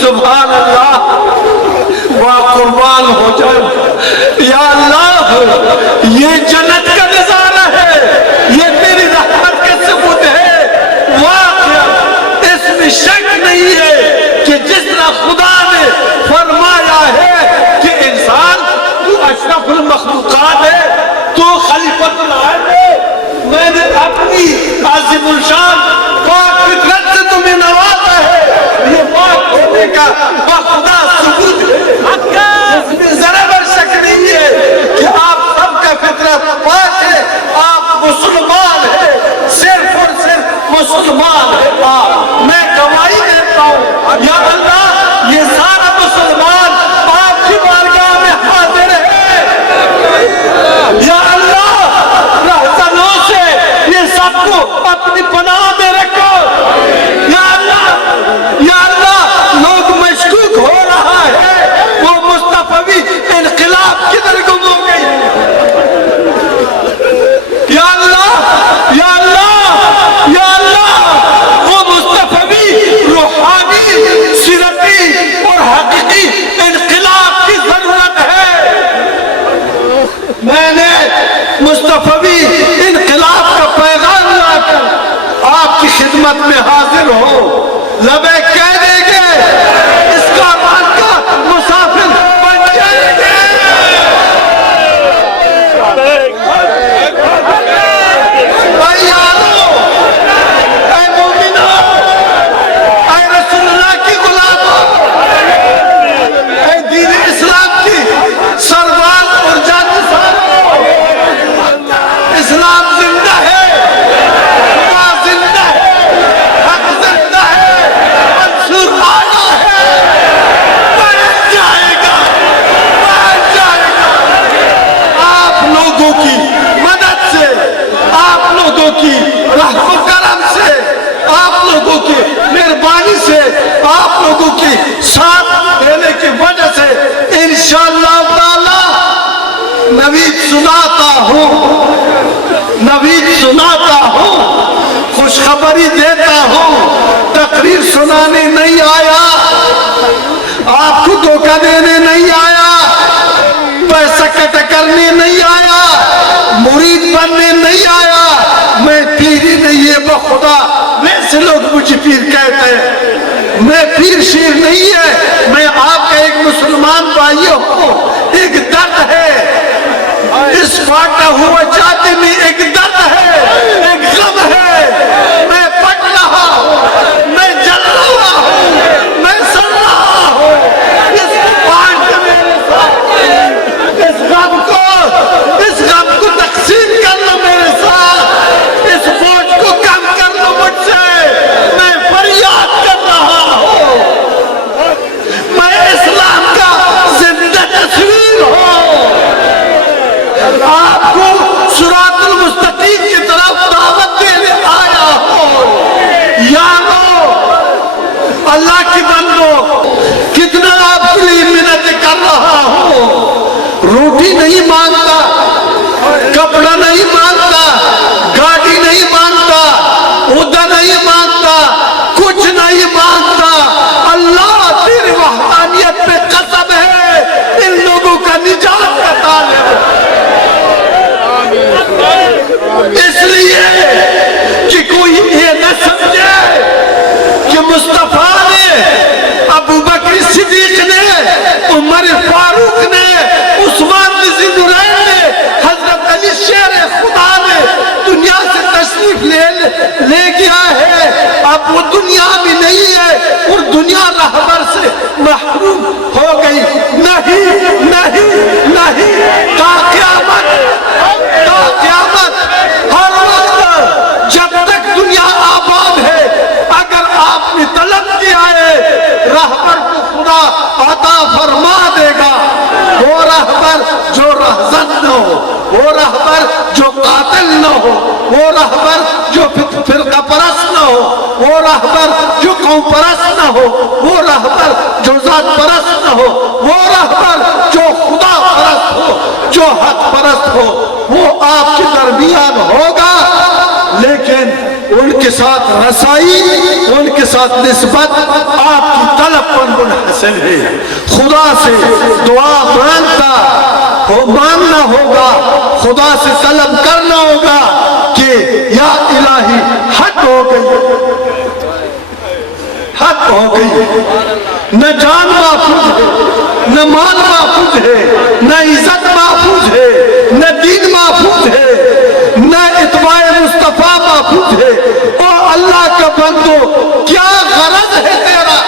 سبحان اللہ، واہ قربان ہو جائے۔ یا اللہ، یہ جنت کا نظارہ ہے، یہ تیری رحمت کا ثبوت ہے، واقعہ اس میں شک نہیں ہے کہ جس طرح خدا نے فرمایا ہے کہ انسان تو اشرف المخلوقات ہے، تو خلیفۃ العالم ہے، میں نے اپنی عظیم الشان پاک فطرت سے تمہیں نوازا ہے، یہ پاک ہونے کا بخدا ثبوت ہے، اس میں ذرا بر شک نہیں ہے کہ آپ سب کا فطرت پاک ہے، آپ مسلمان ہیں، صرف اور صرف مسلمان ہیں۔ میں گواہی دیتا ہوں، یا اللہ، یہ سارا مسلمان آپ کی بارگاہ میں حاضر ہے، یا اللہ، رہزنوں سے یہ سب کو اپنی پناہ میں رکھو، یا اللہ، یا اللہ، لوگ مشکوک ہو رہا ہے وہ مصطفی انقلاب کدھر گم ہو گئی، یا اللہ، یا اللہ، یا اللہ، وہ مصطفی روحانی، سیرتی اور حقیقی انقلاب کی ضرورت ہے۔ میں نے مصطفی انقلاب کا پیغام لا کر آپ کی خدمت میں حاضر ہوں، لبیک کہہ دیں گے، اس کاروان کا مسافر بن جائیں گے۔ بھائیانو، حقوق کی ساتھ دینے کی وجہ سے انشاءاللہ تعالی نوید سناتا ہوں خوشخبری دیتا ہوں تقریر سنانے نہیں آیا آپ کو دھوکہ دینے نہیں آیا پیسہ کٹ کرنے نہیں آیا مرید بننے نہیں آیا میں پیر ہی نہیں ہے بخدا ویسے لوگ مجھے پیر کہتے ہیں میں پیر شیر نہیں ہے میں آپ کا ایک مسلمان بھائی ہوں ایک درد ہے اس فاٹا ہوا جاتے میں ایک درد ہے ایک غم ہے میں پٹ رہا ہوں میں جل رہا ہوں میں سڑ رہا ہوں اس کو بانٹ میرے ساتھ اس غم کو تقسیم کر لو میرے ساتھ اس بوجھ کو کم کر لو مجھ سے میں فریاد کر رہا ہوں میں اسلام کا زندہ تصویر ہوں آپ کو صراط المستقیم کی طرف دعوت دینے آیا ہوں یارو اللہ کی بندو کتنا آپ کے لیے محنت کر رہا ہوں روٹی نہیں مانگتا کپڑا نہیں مانگتا گاڑی نہیں مانگتا عہدہ نہیں مانگتا کچھ نہیں مانگتا اللہ تیری وحدانیت پہ قسم ہے ان لوگوں کا نجات کا طالب اس لیے کہ کوئی یہ نہ سمجھے کہ مصطفیٰ نے ابو بکر صدیق نے عمر فاروق نے عثمان ذی النورین نے حضرت علی شیر خدا نے دنیا سے تشریف لے گیا ہے اب وہ دنیا میں نہیں ہے اور دنیا رہبر سے محروم ہو گئی نہیں تا قیامت ہر وقت جب تک دنیا آباد ہے اگر آپ نے طلب کیا ہے رہبر کو خدا عطا فرما دے گا وہ رہبر جو رہزن نہ ہو وہ رہبر جو قاتل نہ ہو وہ رہبر جو فرقہ پرست نہ ہو وہ رہبر جو قوم پرست نہ ہو وہ رہبر جو ذات پرست نہ ہو وہ رہبر جو خدا پرست ہو جو حق پرست ہو وہ آپ کے درمیان ہوگا لیکن ان کے ساتھ رسائی ان کے ساتھ نسبت آپ کی طلب پر منحصر ہے خدا سے دعا مانگنا ہوگا خدا سے طلب کرنا ہوگا کہ یا الہی حد ہو گئی نہ جان محفوظ ہے نہ مال محفوظ ہے نہ عزت محفوظ ہے نہ دین محفوظ ہے نہ اتباع مصطفیٰ محفوظ ہے او اللہ کا بندو کیا غرض ہے تیرا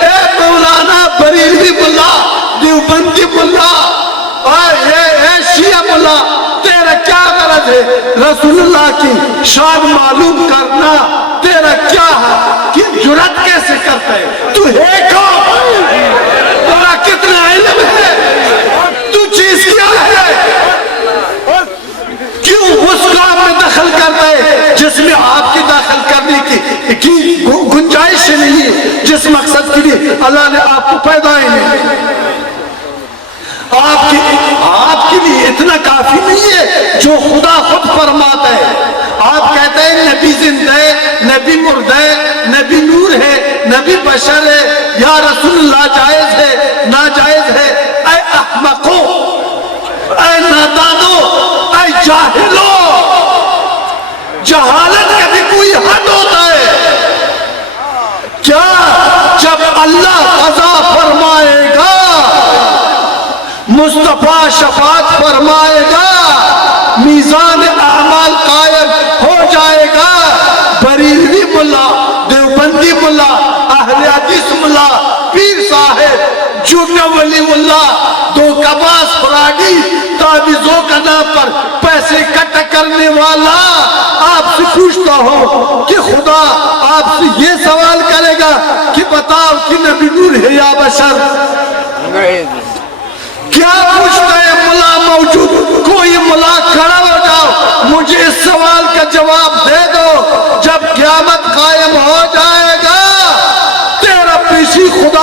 اے مولانا بریلوی ملا دیوبندی ملا اے شیعہ ملا تیرا کیا غرض ہے رسول اللہ کی شان معلوم کرنا تیرا کیا ہے کہ جرات کیسے کرتا ہے تو ہے کون تیرا کتنا علم ہے تو چیز کیا ہے کیوں اس کام میں دخل کرتا ہے جس میں آپ کی داخل کرنے کی گنجائش نہیں ہے جس مقصد کے لیے اللہ نے آپ کو پیدا ہی نہیں آپ کے لیے اتنا کافی نہیں ہے جو خدا خود فرماتا ہے آپ کہتے ہیں نبی زندہ ہے نبی مردہ ہے نبی نور ہے نبی بشر ہے یا رسول اللہ جائز ہے ناجائز ہے اے احمقو اے نادانو اے جاہلو جہالت کا بھی کوئی حد ہوتا ہے کیا جب اللہ قضا فرمائے گا مصطفیٰ شفاعت فرمائے گا میزان اعمال قائم ہو جائے گا بریلوی ملا دیوبندی ملا اہل حدیث ملا پیر صاحب جھوٹا ولی ملا دو کباس فراڈی تعویذوں کا نام پر پیسے اکٹھا کرنے والا آپ سے پوچھتا ہوں کہ خدا آپ سے یہ سوال کرے گا کہ بتاؤ کہ نبی نور ہے یا بشر کیا پوچھتا ہے ملا موجود کوئی ملا کھڑا ہو جاؤ مجھے اس سوال کا جواب دے دو جب قیامت قائم ہو جائے گا تیرا پیشی خدا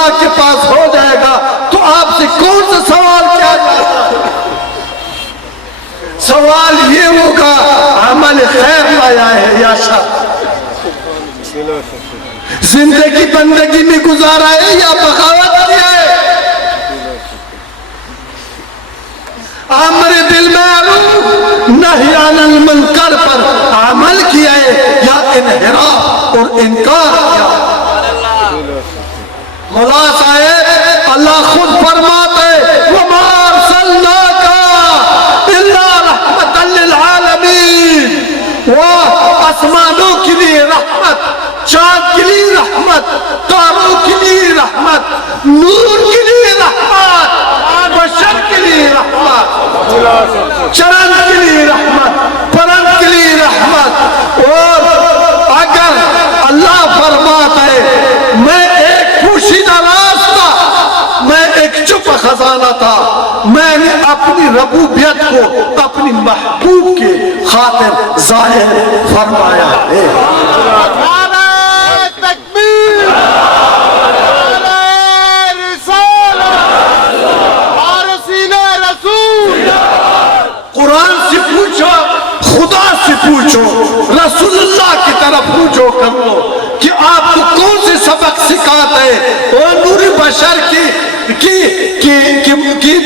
سوال یہ ہوگا عمل خیر لایا ہے یا شر؟ زندگی بندگی میں گزارا ہے یا بغاوت کیا ہے؟ امر بالمعروف نہی عن المنکر پر عمل کیا ہے یا انحراف اور انکار کیا؟ مولا صاحب اللہ خود فرماتا ہے وَمَا أَرْسَلْنَاكَ إِلَّا رَحْمَةً لِلْعَالَمِينَ، وہ آسمانوں کے لیے رحمت، چاند کے لیے رحمت، تاروں کے لیے رحمت، نور کے لیے رحمت، بشر کے لیے رحمت، چرند کے لیے رحمت، پرند کے لیے رحمت۔ اور اگر اللہ فرماتا ہے میں ایک پوشیدہ راستہ، میں ایک چپ خزانہ تھا، میں نے اپنی ربوبیت کو اپنی محبوب کے خاطر ظاہر فرمایا ہے۔ نعرہ تکبیر، نعرہ رسالت، وارثین رسول۔ قرآن سے پوچھو، خدا سے پوچھو، رسول اللہ کی طرف پوچھو کرو کہ آپ کو کون سے سبق سکھاتے ہیں؟ اور نور بشر کی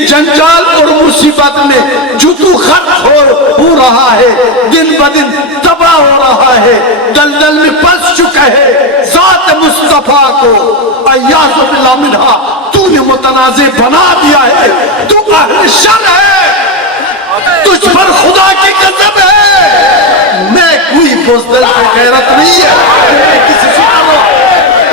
جنجال اور مصیبت میں جتو خط ہو رہا ہے، دن بدن تباہ ہو رہا ہے، دلدل میں پس چکا ہے، ذات مصطفیٰ کو ایاز باللہ منہا تو نے متنازع بنا دیا ہے، تو اہل شر ہے، تجھ پر خدا کی غضب ہے۔ میں کوئی بزدل کی غیرت نہیں ہے، کسی سے کرو،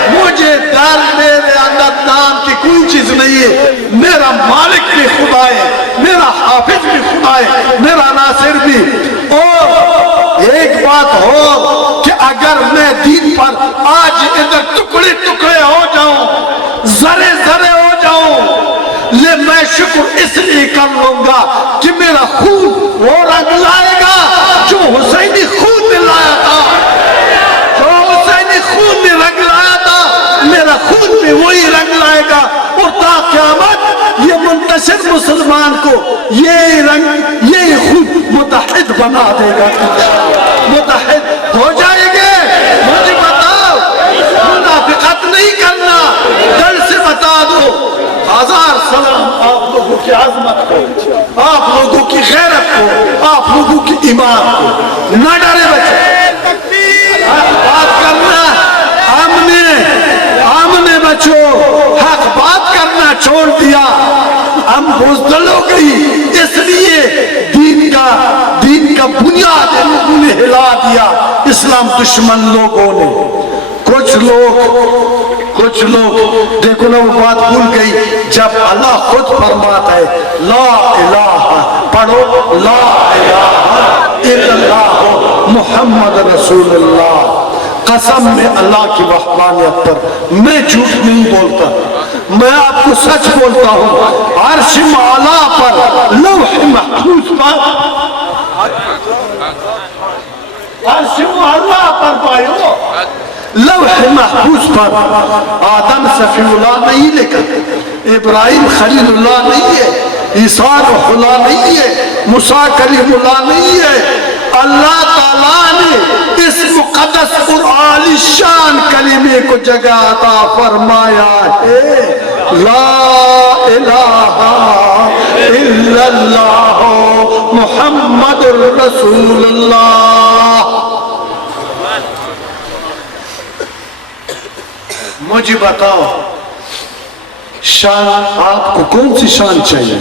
مجھے ڈر میرے اندر نام کی کوئی چیز نہیں ہے، میرا مالک بھی خدا ہے، میرا حافظ بھی خدا ہے، میرا ناصر بھی۔ اور ایک بات ہو کہ اگر میں دین پر آج ادھر ٹکڑے ٹکڑے ہو جاؤں، ذرے ذرے ہو جاؤں، لے میں شکر اس لیے کر لوں گا کہ میرا خون وہ رنگ لائے گا جو حسینی خون نے لایا تھا، جو حسینی خون نے رنگ لایا تھا، میرا خون میں وہی رنگ لائے گا، اور تا قیامت یہ منتشر مسلمان کو یہی رنگ یہی خون متحد بنا دے گا، متحد ہو جائے گے۔ مجھے بتاؤ، منافقت نہیں کرنا، دل سے بتا دو۔ ہزار سلام آپ لوگوں کی عظمت کو، آپ لوگوں کی غیرت کو، آپ لوگوں کی ایمان کو، نہ ڈرے بچے، حق بات کرنا، آمنے بچو، حق بات کرنا چھوڑ دیا، ہم بزدل ہو گئی، اس لیے دین کا بنیاد لوگوں نے ہلا دیا، اسلام دشمن لوگوں نے۔ کچھ لوگ دیکھو نا وہ بات بھول گئی، جب اللہ خود فرماتا ہے لا الہ، پڑھو لا الہ الا اللہ محمد رسول اللہ، قسم میں اللہ کی وحدانیت پر میں جھوٹ نہیں بولتا، میں آپ کو سچ بولتا ہوں، عرش معلا پر لوح محفوظ پر، عرش معلا پر پائیو، لوح محفوظ پر آدم صفی اللہ نہیں لکھا، ابراہیم خلیل اللہ نہیں ہے، عیسیٰ روح اللہ نہیں ہے، موسیٰ کلیم اللہ نہیں ہے، اللہ تعالیٰ نے اس مقدس اور عالی شان کلمے کو جگہ عطا فرمایا ہے، لا الہ الا اللہ محمد رسول اللہ۔ مجھے بتاؤ شان آپ کو کون سی شان چاہیے؟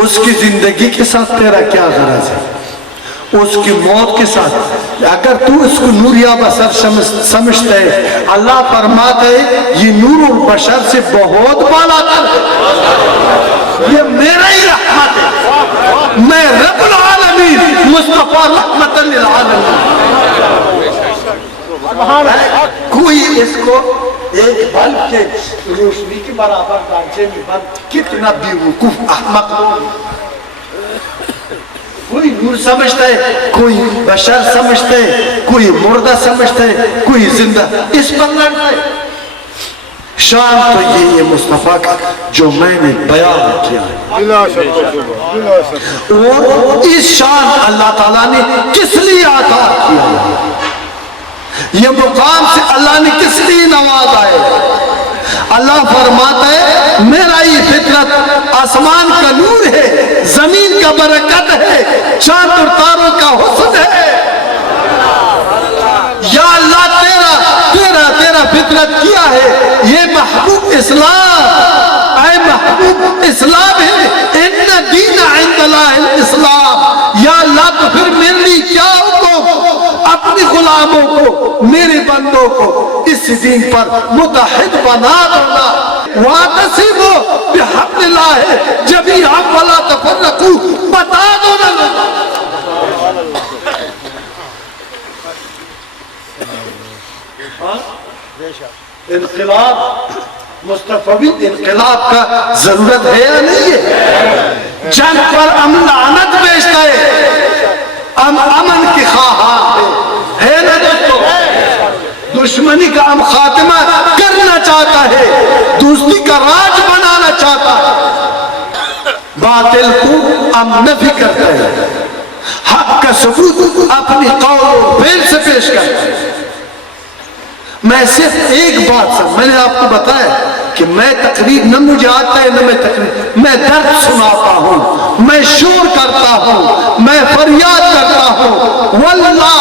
اس کی زندگی کے ساتھ تیرا کیا غرض ہے؟ اس کی موت کے ساتھ اگر تو اس کو نوریہ بشر سمجھتا ہے، اللہ فرماتا ہے یہ نور بشر سے بہت بالا تر، یہ میرا ہی رحمت ہے، میں رب العالمین مصطفیٰ رحمت للعالمین۔ کوئی اس کو ایک بلب کے روشنی کے برابر ڈانچے میں بند، کتنا بیوقوف احمق لوگ، کوئی نور سمجھتا ہے، کوئی بشر سمجھتا ہے، کوئی مردہ سمجھتا ہے، کوئی زندہ، اس پر لڑتا ہے۔ شان تو یہ مصطفیٰ کا جو میں نے بیان کیا ہے. اور اس شان اللہ تعالیٰ نے کس لیے عطا کیا ہے؟ یہ مقام سے اللہ نے کس لیے نوازا ہے؟ اللہ فرماتا ہے میرا یہ فطرت آسمان کا نور ہے، زمین کا برکت ہے، چاند اور تاروں کا حسن ہے. یا اللہ تیرا فطرت کیا ہے؟ یہ محبوب اسلام، اے محبوب اسلام ہے. ان دین عند اللہ الاسلام. یا اللہ تو پھر میرے لیے کیا حکم؟ اپنی غلاموں کو، میرے بندوں کو اس دین پر متحد بنا دونا. وَاعْتَصِمُوا بِحَبْلِ اللَّهِ جَمِيعًا وَلَا تَفَرَّقُوا. بتا دو نا. انقلاب مصطفی انقلاب کا ضرورت ہے یا نہیں ہے؟ جنگ پر ہم لعنت بیچتا ہے، ہم امن کی خواہاں ہے نا دوستو. دشمنی کا ہم خاتمہ کرنا چاہتا ہے، دوستی کا راج بنانا چاہتا ہے. باطل کو ہم نفی کرتے ہیں، حق کا ثبوت اپنی قول و فعل سے پیش کرتے ہیں. میں صرف ایک بات میں نے آپ کو بتایا کہ میں تقریر نہ مجھے آتا ہے نہ میں تقریر، میں درد سناتا ہوں، میں شور کرتا ہوں، میں فریاد کرتا ہوں. واللہ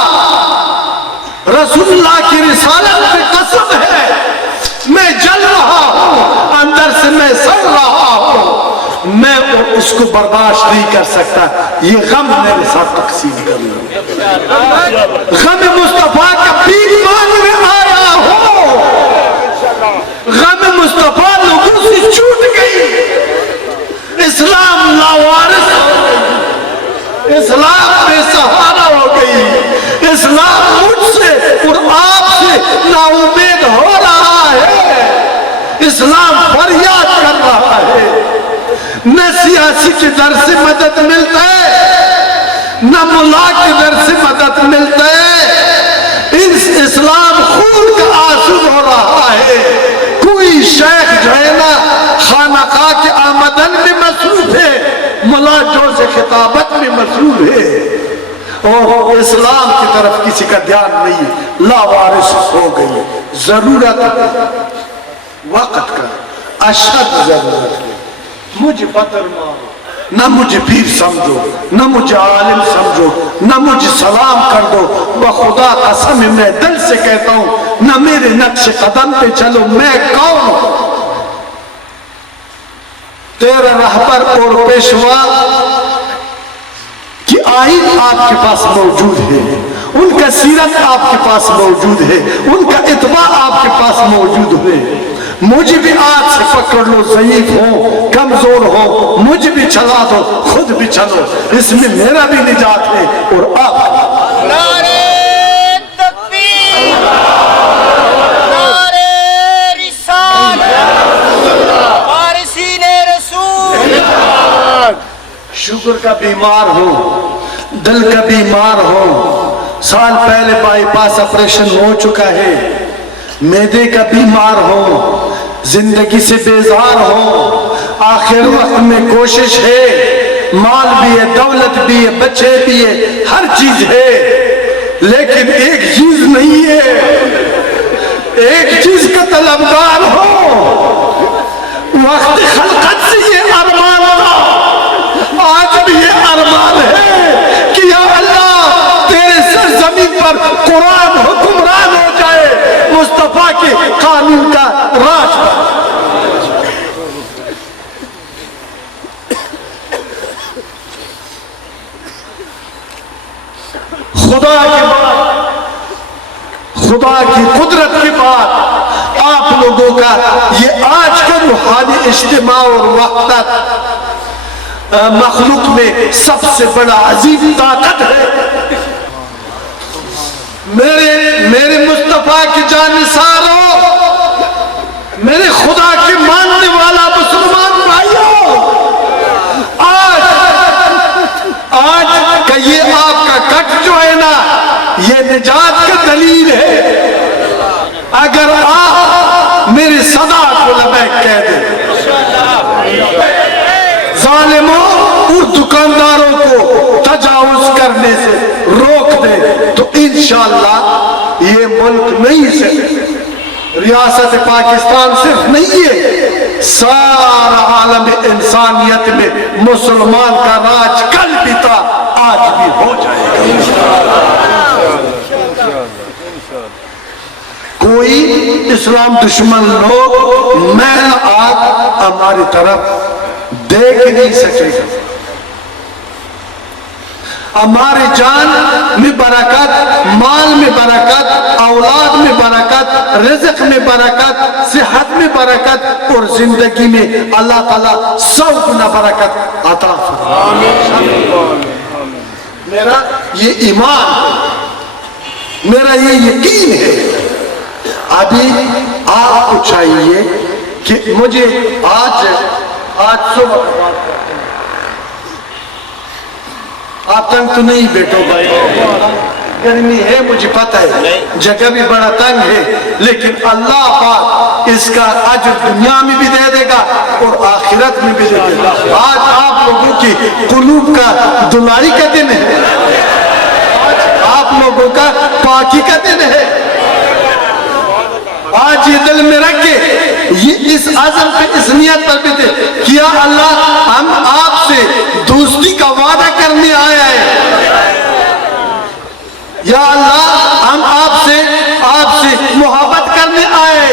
رسول اللہ کی رسالت پہ قسم ہے میں جل رہا ہوں، اندر سے میں سڑ رہا ہوں، میں اس کو برداشت نہیں کر سکتا. یہ غم میرے ساتھ تقسیم کر لوں. غم مصطفیٰ کا بھیک مانگنے آیا ہو، غم مصطفیٰ لوگوں سے چھوٹ گئی. اسلام لاوارث ہو گئی، اسلام بے سہارا ہو گئی، اسلام مجھ سے اور آپ سے نا امید ہو رہا ہے. اسلام فریاد کر رہا ہے. نہ سیاسی کے در سے مدد ملتا ہے، نہ ملا کے در سے مدد ملتا ہے. اسلام خون کا آنسو ہو رہا ہے. کوئی شیخ جو ہے نا خانقاہ کے آمدن میں مصروف ہے، ملا جو سے خطابت میں مصروف ہے، اور اسلام کی طرف کسی کا دھیان نہیں. لاوارث ہو گئی. ضرورت وقت کا اشد ضرورت ہے. مجھے پتر مارو، نہ مجھے پیر سمجھو، نہ مجھے عالم سمجھو، نہ مجھے سلام کر دو. بخدا قسم میں دل سے کہتا ہوں، نہ میرے نقش قدم پہ چلو. میں کون ہوں؟ تیرا رہبر اور پیشوا کی آئین آپ کے پاس موجود ہے، ان کا سیرت آپ کے پاس موجود ہے، ان کا اتباع آپ کے پاس موجود ہے. مجھے بھی آج سے پکڑ لو، ضعیف ہو، کمزور ہو، مجھے بھی چلا دو، خود بھی چلو. اس میں میرا بھی نجات ہے اور آپ. نعرہ تکبیر، نعرہ رسالت، وارثین رسول. شوگر کا بیمار ہو، دل کا بیمار ہو، سال پہلے بائی پاس آپریشن ہو چکا ہے، معدے کا بیمار ہو، زندگی سے بیزار ہو، آخر وقت میں کوشش ہے، مال بھی ہے، دولت بھی ہے، بچے بھی ہے، ہر چیز ہے، لیکن ایک چیز نہیں ہے. ایک چیز کا طلبگار ہو. وقت خلقت سے یہ ارمان تھا، آج بھی یہ ارمان ہے کہ یا اللہ تیرے سرزمین پر قرآن حکمران ہو جائے، مصطفیٰ کے قانون کا راج. خدا کی قدرت کے بعد آپ لوگوں کا یہ آج کا روحانی اجتماع اور وحدت مخلوق میں سب سے بڑا عظیم طاقت ہے. میرے مصطفیٰ کی جانثاروں، میرے خدا کے ماننے والا مسلمان بھائیوں، آج کا یہ آپ کا کٹ جو ہے نا، یہ نجات کا دلیل ہے. اگر آپ میری صدا کو لبیک کہہ دے. ظالموں اور دکانداروں کو تجاوز کرنے سے روک دے تو انشاءاللہ یہ ملک نہیں سے ریاست پاکستان صرف نہیں ہے، سارا عالم انسانیت میں مسلمان کا راج کل بھی تھا، آج بھی ہو جائے گا. کوئی اسلام دشمن لوگ میل آگ ہماری طرف دیکھ نہیں سکے گا. ہماری جان میں برکت، مال میں برکت، اولاد میں برکت، رزق میں برکت، صحت میں برکت اور زندگی میں اللہ تعالیٰ 100 گنا برکت عطا فرمائے. میرا یہ ایمان، میرا یہ یقین ہے. ابھی آپ کو چاہیے کہ مجھے آج صبح بات کرتے ہیں. آپ تنگ تو نہیں بیٹھو بھائی، گرمی ہے مجھے پتہ ہے، جگہ بھی بڑا تنگ ہے، لیکن اللہ پاک اس کا اجر دنیا میں بھی دے دے گا اور آخرت میں بھی دے دے گا. آج آپ لوگوں کی قلوب کا دلائی کا دن ہے، آج آپ لوگوں کا پاکی کا دن ہے. آج یہ دل میں رکھ کے یہ اس عزم پہ، اس نیت پر بھی دے کیا اللہ ہم آپ سے دوستی کا وعدہ کرنے آیا ہے. یا اللہ ہم آپ سے محبت کرنے آئے،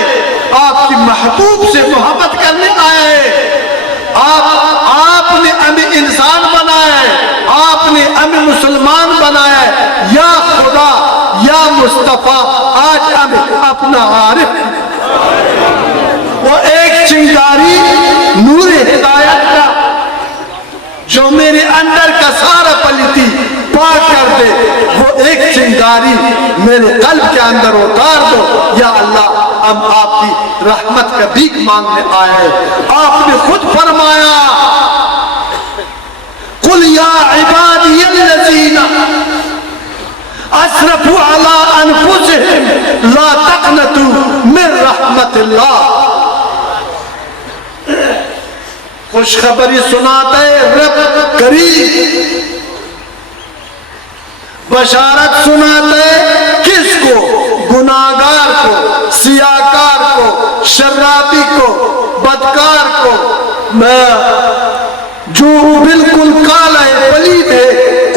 آپ کی محبوب سے محبت کرنے آئے. آپ نے ہمیں انسان بنایا ہے، آپ نے ہمیں مسلمان بنایا ہے. یا خدا یا مصطفیٰ آج ہمیں اپنا عارف، وہ ایک چنگاری نور ہدایت کا جو میرے اندر کا سارا پلیتی پاک کر دے، وہ ایک چنگاری میرے قلب کے اندر اتار دو. یا اللہ ہم آپ کی رحمت کا بھیک مانگنے آئے ہیں. آپ نے خود فرمایا قل یا عبادی الذین اسرفوا علی انفسہم لا تقنطوا من رحمت اللہ. خوشخبری سناتا ہے رب کریم، بشارت سناتا ہے کس کو؟ گناہگار کو، سیاہکار کو، شرابی کو، بدکار کو. جو بالکل کالا ہے، پلید ہے،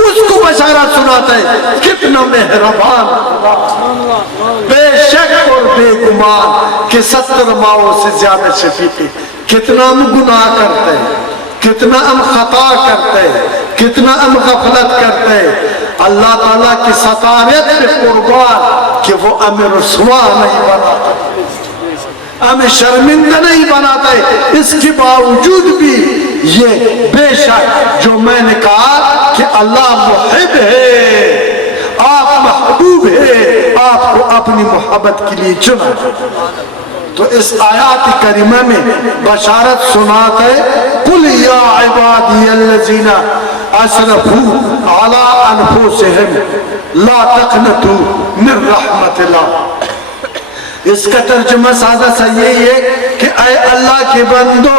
اس کو بشارت سناتا ہے. کتنا مہربان، بے شک اور بے گمان کہ 70 ماؤں سے زیادہ شفیق ہے. کتنا ہم گناہ کرتے ہیں، کتنا ہم خطا کرتے ہیں، کتنا ہم غفلت کرتے ہیں. اللہ تعالیٰ کی ستارت پہ قربان کہ وہ ہمیں رسوا نہیں بناتا، ہمیں شرمندہ نہیں بناتا ہے. اس کے باوجود بھی یہ بے شک جو میں نے کہا کہ اللہ محب ہے، آپ محبوب ہے، آپ کو اپنی محبت کے لیے چنا. تو اس آیات کریمہ میں بشارت سناتا ہے قل یا عبادی الذین اسرفوا علی انفسہم لا تقنطوا من رحمت اللہ. اس کا ترجمہ سادہ سا یہی ہے کہ اے اللہ کے بندو،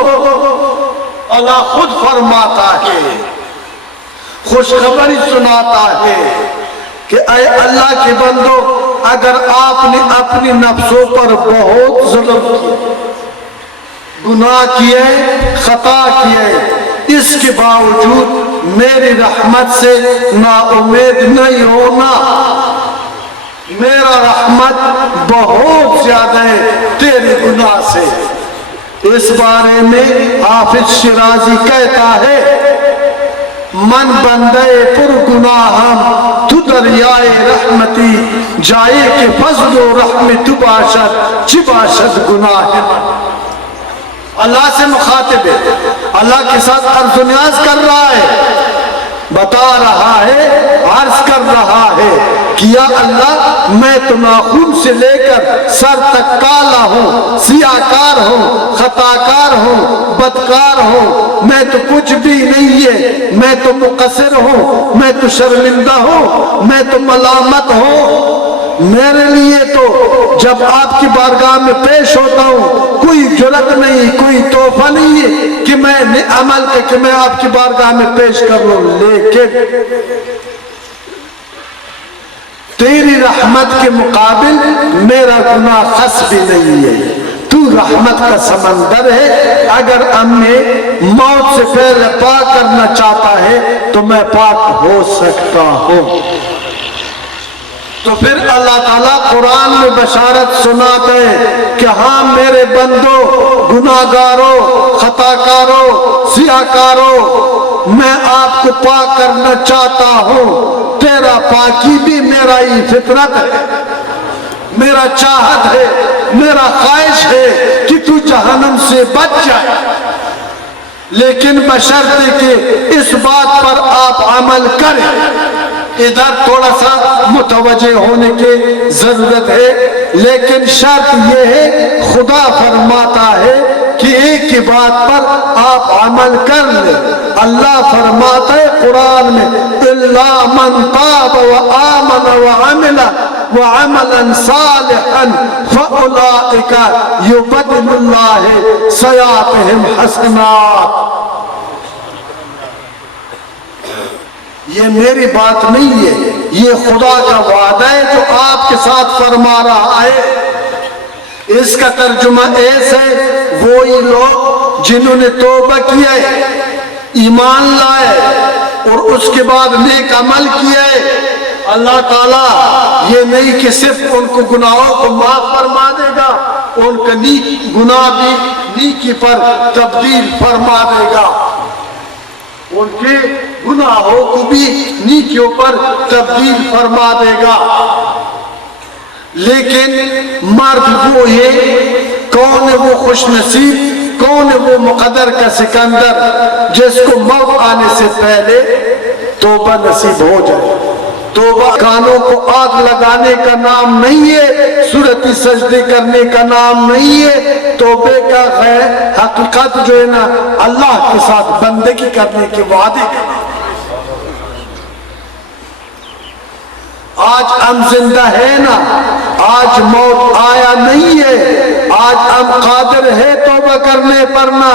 اللہ خود فرماتا ہے، خوشخبری سناتا ہے کہ اے اللہ کے بندو، اگر آپ نے اپنی نفسوں پر بہت ظلم کیا، گناہ کیے، خطا کیے، اس کے باوجود میری رحمت سے نا امید نہیں ہونا. میرا رحمت بہت زیادہ ہے تیرے گناہ سے. اس بارے میں حافظ شیرازی کہتا ہے من بندے پر گناہم تو دریائے رحمتی جائے کہ فضل و رحمت تو باشد چی باشد گناہ. اللہ سے مخاطب ہے، اللہ کے ساتھ عرض و نیاز کر رہا ہے، بتا رہا ہے، عرض کر رہا ہے کہ یا اللہ میں تو ناخن سے لے کر سر تک کالا ہوں، سیاہکار ہوں، خطاکار ہوں، بدکار ہوں. میں تو کچھ بھی نہیں ہے، میں تو مقصر ہوں، میں تو شرمندہ ہوں، میں تو ملامت ہوں. میرے لیے تو جب آپ کی بارگاہ میں پیش ہوتا ہوں کوئی جرأت نہیں، کوئی تحفہ نہیں ہے کہ میں عمل کے کہ میں آپ کی بارگاہ میں پیش کر لوں، لیکن تیری رحمت کے مقابل میرا گناہ خس بھی نہیں ہے، تو رحمت کا سمندر ہے، اگر ہمیں موت سے پہلے پاک کرنا چاہتا ہے تو میں پاک ہو سکتا ہوں۔ تو پھر اللہ تعالیٰ قرآن میں بشارت سناتے ہیں کہ ہاں میرے بندو، گناہگاروں، خطاکاروں، سیاہکاروں، میں آپ کو پاک کرنا چاہتا ہوں، تیرا پاکی بھی میرا ہی فطرت ہے، میرا چاہت ہے، میرا خواہش ہے کہ تو جہنم سے بچ جائے، لیکن بشرط کہ اس بات پر آپ عمل کریں۔ ادھر تھوڑا سا متوجہ ہونے کی ضرورت ہے، لیکن شرط یہ ہے خدا فرماتا ہے کہ ایک ہی بات پر آپ عمل کر لیں۔ اللہ فرماتا ہے قرآن میں اِلَّا مَنْ تَابَ وَآمَنَ وَعَمَلًا صَالِحًا فَأُولَئِكَ يُبَدِّلُ اللَّهُ سَيِّئَاتِهِمْ حَسَنَاتٍ۔ یہ میری بات نہیں ہے، یہ خدا کا وعدہ ہے جو آپ کے ساتھ فرما رہا ہے۔ اس کا ترجمہ ایسا ہے، وہی لوگ جنہوں نے توبہ کیا ہے، ایمان لائے اور اس کے بعد نیک عمل کیا ہے، اللہ تعالیٰ یہ نہیں کہ صرف ان کو گناہوں کو معاف فرما دے گا، ان کا گناہ بھی نیکی پر تبدیل فرما دے گا، ان کے گناہوں کو بھی نیکیوں پر تبدیل فرما دے گا۔ لیکن مرد وہ ہے، کون ہے وہ خوش نصیب، کون ہے وہ مقدر کا سکندر جس کو موت آنے سے پہلے توبہ نصیب ہو جائے۔ توبہ کانوں کو آگ لگانے کا نام نہیں ہے، صورتی سجدے کرنے کا نام نہیں ہے، توبے کا غیر حقیقت جو ہے نا اللہ کے ساتھ بندگی کرنے کے وعدے کا۔ آج ہم زندہ ہے نا، آج موت آیا نہیں ہے، آج ہم قادر ہے توبہ کرنے پر نا،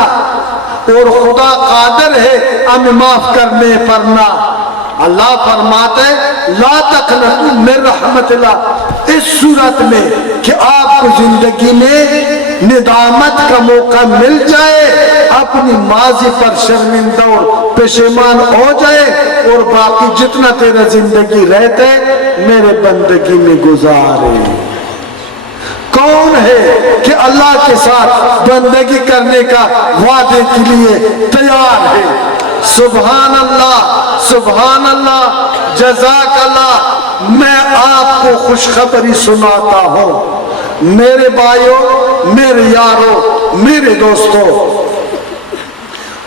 اور خدا قادر ہے ہمیں معاف کرنے پر نا۔ اللہ فرماتے لا تقنطوا من رحمت اللہ، اس صورت میں کہ آپ کو زندگی میں ندامت کا موقع مل جائے، اپنی ماضی پر شرمندہ اور پشیمان ہو جائے، اور باقی جتنا تیرا زندگی رہتے میرے بندگی میں گزارے۔ کون ہے کہ اللہ کے ساتھ بندگی کرنے کا وعدے کے لیے تیار ہے؟ سبحان اللہ، سبحان اللہ، جزاک اللہ۔ میں آپ کو خوشخبری سناتا ہوں میرے بھائیوں، میرے یاروں، میرے دوستوں،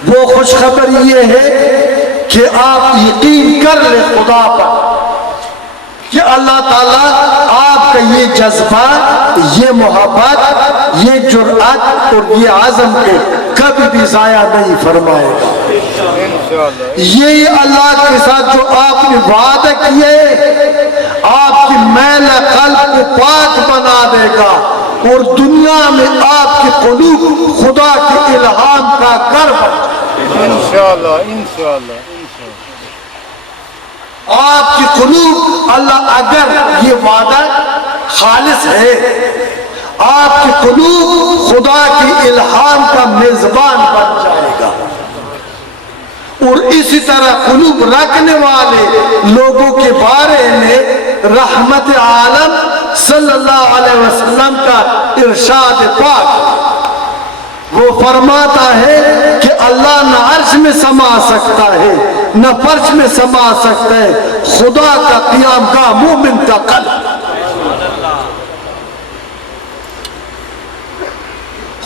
وہ خوشخبری یہ ہے کہ آپ یقین کر لیں خدا پر کہ اللہ تعالیٰ آپ کا یہ جذبہ، یہ محبت، یہ جرأت اور یہ عزم کے کبھی بھی ضائع نہیں فرمائے گا۔ یہ اللہ کے ساتھ جو آپ نے وعدہ کیے، آپ کی میل قلب کو پاک بنا دے گا، اور دنیا میں آپ کے قلوب خدا کے الہام کا گھر بن جائے گا۔ انشاءاللہ انشاءاللہ آپ کی قلوب، اللہ اگر یہ وعدہ خالص ہے، آپ کی قلوب خدا کی الہام کا میزبان بن جائے گا، اور اسی طرح قلوب رکھنے والے لوگوں کے بارے میں رحمت عالم صلی اللہ علیہ وسلم کا ارشاد پاک، وہ فرماتا ہے کہ اللہ نہ عرش میں سما سکتا ہے نہ فرش میں سما سکتا ہے، خدا کا قیام گاہ مومن کا قلب۔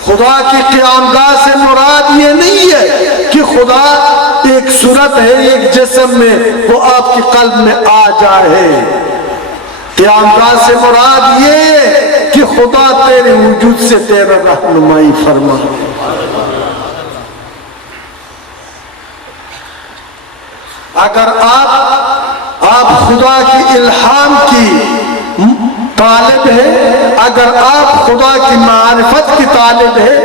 خدا کی قیام گاہ سے مراد یہ نہیں ہے کہ خدا ایک صورت ہے، ایک جسم میں، وہ آپ کے قلب میں آ جائے۔ قیام گاہ سے مراد یہ ہے کہ خدا تیرے وجود سے تیرا رہنمائی فرما۔ اگر آپ خدا کی الہام کی طالب ہے، اگر آپ خدا کی معرفت کی طالب ہے،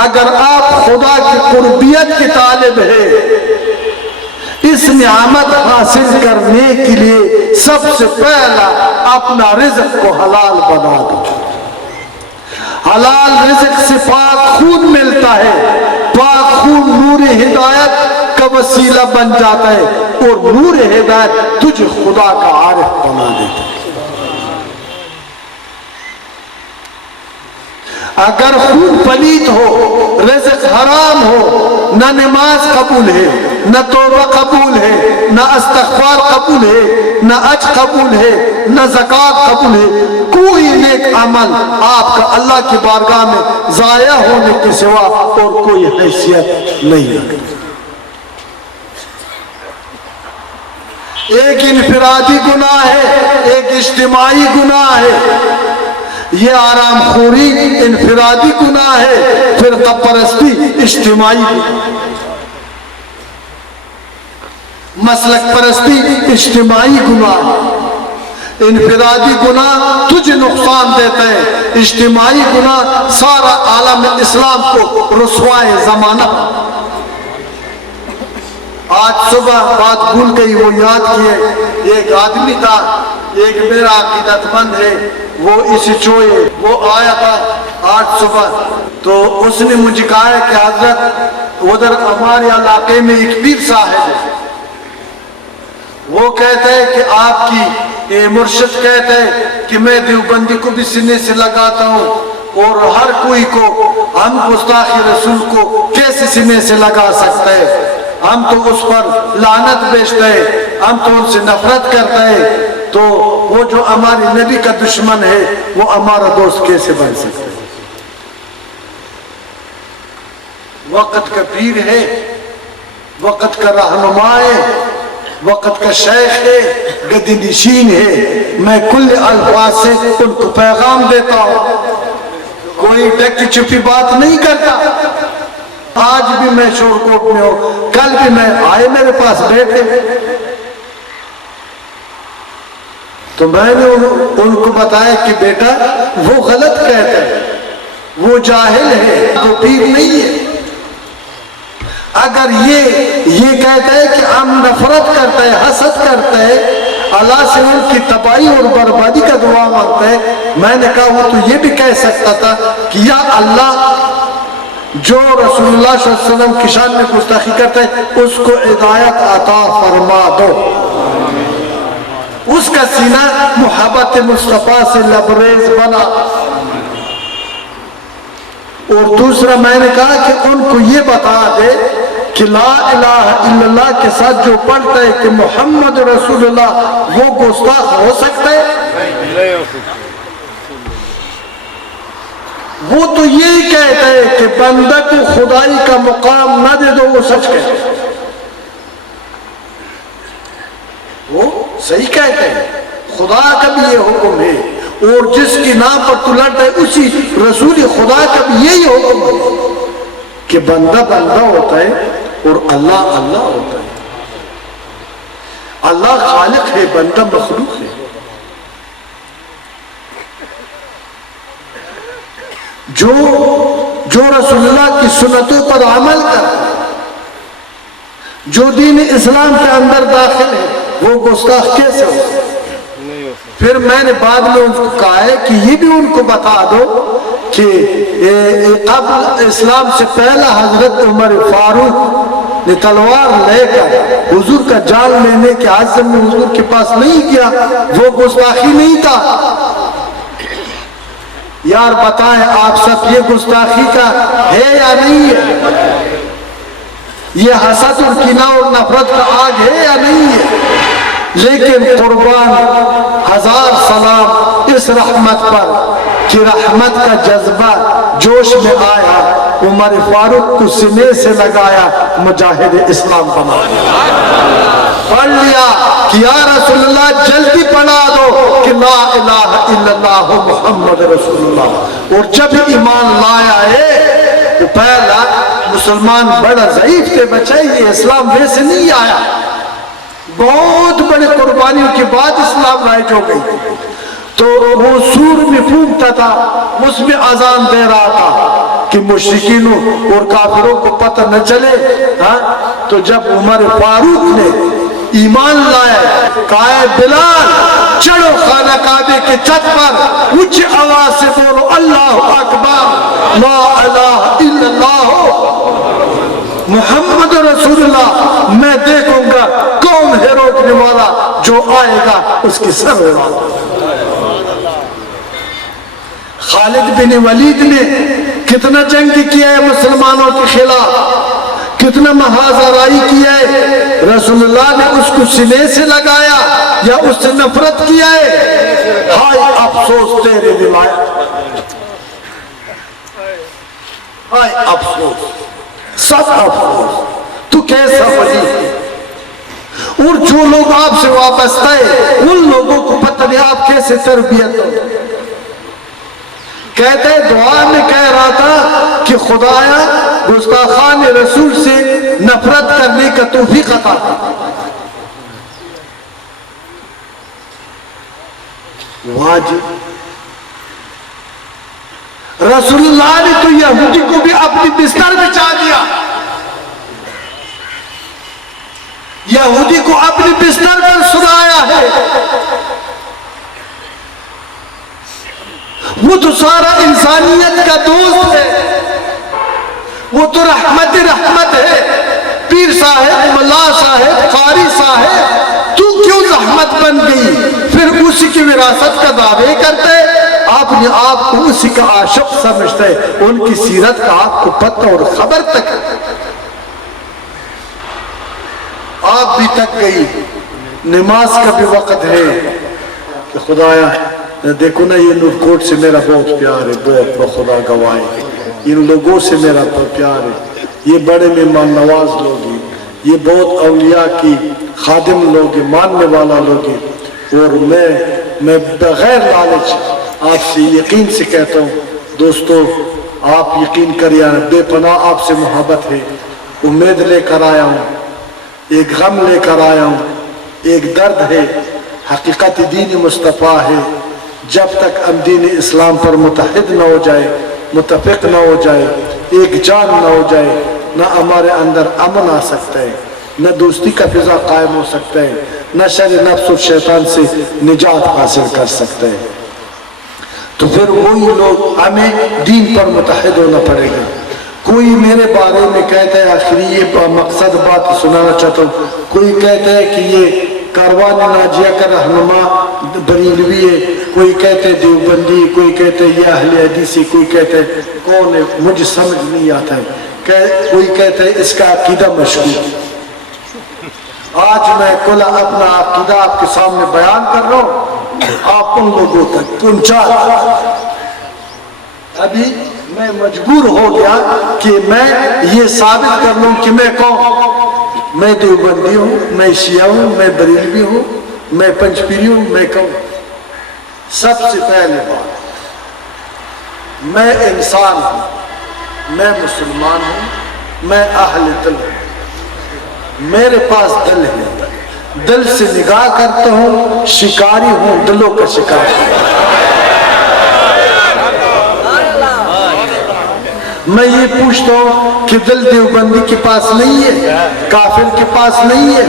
اگر آپ خدا کی قربیت کی طالب ہے، اس نعمت حاصل کرنے کے لیے سب سے پہلا اپنا رزق کو حلال بنا دو۔ حلال رزق سے پاک خون ملتا ہے، پاک خون نور ہدایت کا وسیلہ بن جاتا ہے، اور نور ہدایت تجھے خدا کا عارف بنا دیتا ہے۔ اگر خون پلیت ہو، رزق حرام ہو، نہ نماز قبول ہے، نہ توبہ قبول ہے، نہ استغفار قبول ہے، نہ حج قبول ہے، نہ زکوٰۃ قبول ہے، کوئی نیک عمل آپ کا اللہ کی بارگاہ میں ضائع ہونے کے سوا اور کوئی حیثیت نہیں رکھتا۔ ایک انفرادی گناہ ہے، ایک اجتماعی گناہ ہے۔ یہ آرام خوری انفرادی گناہ ہے، فرقہ پرستی اجتماعی گناہ، مسلک پرستی اجتماعی گناہ ہے۔ انفرادی گناہ تجھے نقصان دیتا ہے، اجتماعی گناہ سارا عالم اسلام کو رسوائے زمانہ۔ آج صبح بات بھول گئی، وہ یاد کیے، ایک آدمی تھا، ایک میرا عقیدت مند ہے، وہ اس چوئے وہ آیا تھا آج صبح، تو اس نے مجھے کہا ہے کہ حضرت ادھر ہمارے علاقے میں ایک پیر صاحب ہے، وہ کہتے ہیں کہ آپ کی مرشد کہتے ہیں کہ میں دیوبندی کو بھی سینے سے لگاتا ہوں، اور ہر کوئی کو ہم گستاخی رسول کو کیسے سینے سے لگا سکتے ہیں، ہم تو اس پر لعنت بیچتے ہیں، ہم تو ان سے نفرت کرتے ہیں، تو وہ جو ہمارے نبی کا دشمن ہے وہ ہمارا دوست کیسے بن سکتا ہے؟ وقت کا پیر ہے، وقت کا رہنما ہے، وقت کا شیخ ہے، گدی نشین ہے، میں کل الفاظ سے ان کو پیغام دیتا ہوں، کوئی ڈکی چھپی بات نہیں کرتا۔ آج بھی میں شور کوٹ میں ہوں، کل بھی میں آئے میرے پاس بیٹھے، تو میں نے ان کو بتایا کہ بیٹا وہ غلط کہتا ہے، وہ جاہل ہے، وہ پیر نہیں ہے۔ اگر یہ کہتا ہے کہ ہم نفرت کرتے ہیں، حسد کرتے ہیں، اللہ سے ان کی تباہی اور بربادی کا دعا مانگتا ہے، میں نے کہا وہ تو یہ بھی کہہ سکتا تھا کہ یا اللہ جو رسول اللہ صلی اللہ علیہ وسلم کی شان میں گستاخی کرتا ہے اس کو ہدایت عطا فرما دو، اس کا سینہ محبت مصطفیٰ سے لبریز بنا۔ اور دوسرا میں نے کہا کہ ان کو یہ بتا دے کہ لا الہ الا اللہ کے ساتھ جو پڑھتا ہے کہ محمد رسول اللہ، وہ گستاخ ہو سکتا ہے؟ وہ تو یہی کہتا ہے کہ بندہ کو خدائی کا مقام نہ دے دو، وہ سچ کہتا ہے، وہ صحیح کہتا ہے، خدا کا بھی یہ حکم ہے، اور جس کی نام پر تو لڑتا ہے اسی رسول خدا کا بھی یہی حکم ہے کہ بندہ بندہ ہوتا ہے اور اللہ اللہ ہوتا ہے۔ اللہ خالق ہے، بندہ مخلوق ہے۔ جو رسول اللہ کی سنتوں پر عمل کرتا ہے، جو دین اسلام کے اندر داخل ہے، وہ گستاخ کیسے ہو؟ پھر میں نے بعد میں ان کو کہا ہے کہ یہ بھی ان کو بتا دو کہ قبل اسلام سے پہلا حضرت عمر فاروق نے تلوار لے کر حضور کا جان لینے کے عزم میں حضور کے پاس نہیں کیا، وہ گستاخی نہیں تھا۔ یار بتائیں آپ سب یہ گستاخی کا ہے یا نہیں ہے؟ یہ حسد اور کینہ اور نفرت کا آگ ہے یا نہیں ہے؟ لیکن قربان ہزار سلام اس رحمت پر کہ رحمت کا جذبہ جوش میں آیا، عمر فاروق کو سینے سے لگایا، مجاہد اسلام بنا پڑھ لیا کہ یا رسول اللہ جلدی پڑھا دو کہ لا الہ الا اللہ محمد رسول اللہ۔ اور جب ایمان لایا ہے تو پہلا مسلمان بڑا ضعیف تھے، بچے یہ اسلام ویسے نہیں آیا، بہت بڑے قربانیوں کے بعد اسلام رائج ہو گئی، تو وہ سور میں پھونکتا تھا، اس میں اذان دے رہا تھا کہ مشرکینوں اور کافروں کو پتہ نہ چلے. تو جب عمر فاروق نے ایمان لائے، کہا بلال چڑھو خانہ کعبے کے چھت پر، اونچی آواز سے بولو اللہ اکبر لا الہ الا اللہ محمد رسول اللہ. میں دیکھوں گا کون ہے روکنے والا، جو آئے گا اس کی سر اڑا. خالد بن ولید نے کتنا جنگ کیا ہے مسلمانوں کے خلاف، کتنا محاذرائی کیا ہے. رسول اللہ نے اس کو سینے سے لگایا یا اس سے نفرت کیا ہے؟ ہائے افسوس تیرے روایت، ہائے افسوس، سب افسوس. تو کیسا ولی ہے؟ اور جو لوگ آپ سے وابستہ ہیں ان لوگوں کو پتہ نہیں آپ کیسے تربیت ہو. کہتے دعا میں کہہ رہا تھا کہ خدایا گستاخان رسول سے نفرت کرنے کا توفیق عطا. واجب رسول اللہ نے تو یہودی کو بھی اپنی بستر بچھا دیا، یہودی کو اپنی بستر پر سلایا ہے. وہ تو سارا انسانیت کا دوست ہے، وہ تو رحمت ہے. پیر صاحب، ملا صاحب، قاری صاحب، تو کیوں زحمت بن گئی؟ پھر اسی کی وراثت کا دعوے کرتے، آپ نے آپ کو اسی کا عاشق سمجھتے، ان کی سیرت کا آپ کو پتہ اور خبر تک. آپ بھی تک گئی. نماز کا بھی وقت ہے کہ خدایا دیکھو نا یہ نورکوٹ سے میرا بہت پیار ہے، بہت بخدا گواہی ان لوگوں سے میرا پیار ہے، یہ بڑے مہمان نواز لوگ ہیں، یہ بہت اولیاء کی خادم لوگ ہیں، ماننے والا لوگ ہیں. اور میں بغیر لالچ آپ سے یقین سے کہتا ہوں دوستو، آپ یقین کریے بے پناہ آپ سے محبت ہے. امید لے کر آیا ہوں، ایک غم لے کر آیا ہوں، ایک درد ہے. حقیقت دین مصطفیٰ ہے. جب تک ہم دین اسلام پر متحد نہ ہو جائے، متفق نہ ہو جائے، ایک جان نہ ہو جائے، نہ ہمارے اندر امن آ سکتا ہے، نہ دوستی کا فضا قائم ہو سکتا ہے، نہ شر نفس اور شیطان سے نجات حاصل کر سکتا ہے. تو پھر وہی لوگ ہمیں دین پر متحد ہونا پڑے گا. کوئی میرے بارے میں کہتا ہے، آخری یہ مقصد بات سنانا چاہتا ہوں، کوئی کہتا ہے کہ یہ کاروان ناجیہ کا رہنما بریلوی ہے، کوئی کہتے ہیں دیوبندی، کوئی کہتے ہیں یہ اہل حدیثی، کوئی کہتے ہیں کون ہے، مجھے سمجھ نہیں آتا ہے. کوئی کہتے ہیں اس کا عقیدہ مشکوک. آج میں کل اپنا عقیدہ آپ کے سامنے بیان کر رہا ہوں، آپ ان لوگوں تک پہنچا. ابھی میں مجبور ہو گیا کہ میں یہ ثابت کر لوں کہ میں کون. میں دیوبندی ہوں، میں شیعہ ہوں، میں بریلوی ہوں، میں پنجپیری ہوں، میں کون. سب سے پہلے بات، میں انسان ہوں، میں مسلمان ہوں، میں اہل دل ہوں. میرے پاس دل ہے، دل سے نگاہ کرتا ہوں، شکاری ہوں، دلوں کا شکار ہوں. میں یہ پوچھتا ہوں کہ دل دیوبندی کے پاس نہیں ہے، کافر کے پاس نہیں ہے.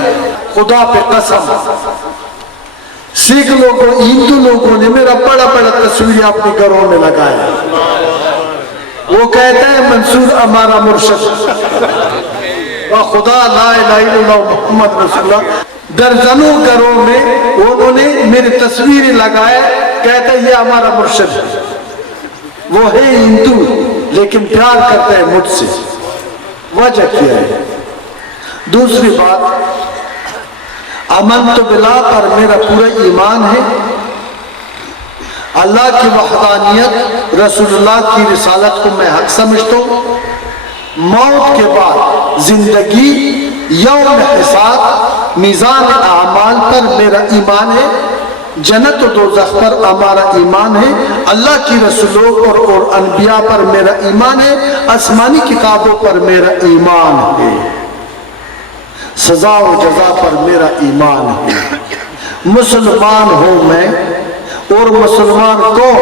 خدا پہ قسم سکھ لوگوں، ہندو لوگوں نے میرا بڑا بڑا تصویر اپنے گھروں میں لگایا. وہ کہتا ہے منصور ہمارا مرشد، خدا لا الہ الا اللہ محمد رسول اللہ. درجنوں گھروں میں انہوں نے میری تصویریں لگائے، کہتا ہے یہ ہمارا مرشد ہے. وہ ہے ہندو لیکن پیار کرتا ہے مجھ سے. وجہ کیا ہے؟ دوسری بات، امن تو بلا پر میرا پورا ایمان ہے. اللہ کی وحدانیت، رسول اللہ کی رسالت کو میں حق سمجھتا ہوں. موت کے بعد زندگی، یوم حساب، میزان اعمال پر میرا ایمان ہے. جنت و دوزخ پر ہمارا ایمان ہے. اللہ کی رسولوں اور انبیاء پر میرا ایمان ہے. آسمانی کتابوں پر میرا ایمان ہے. سزا و جزا پر میرا ایمان ہے. مسلمان ہوں میں اور مسلمان کون؟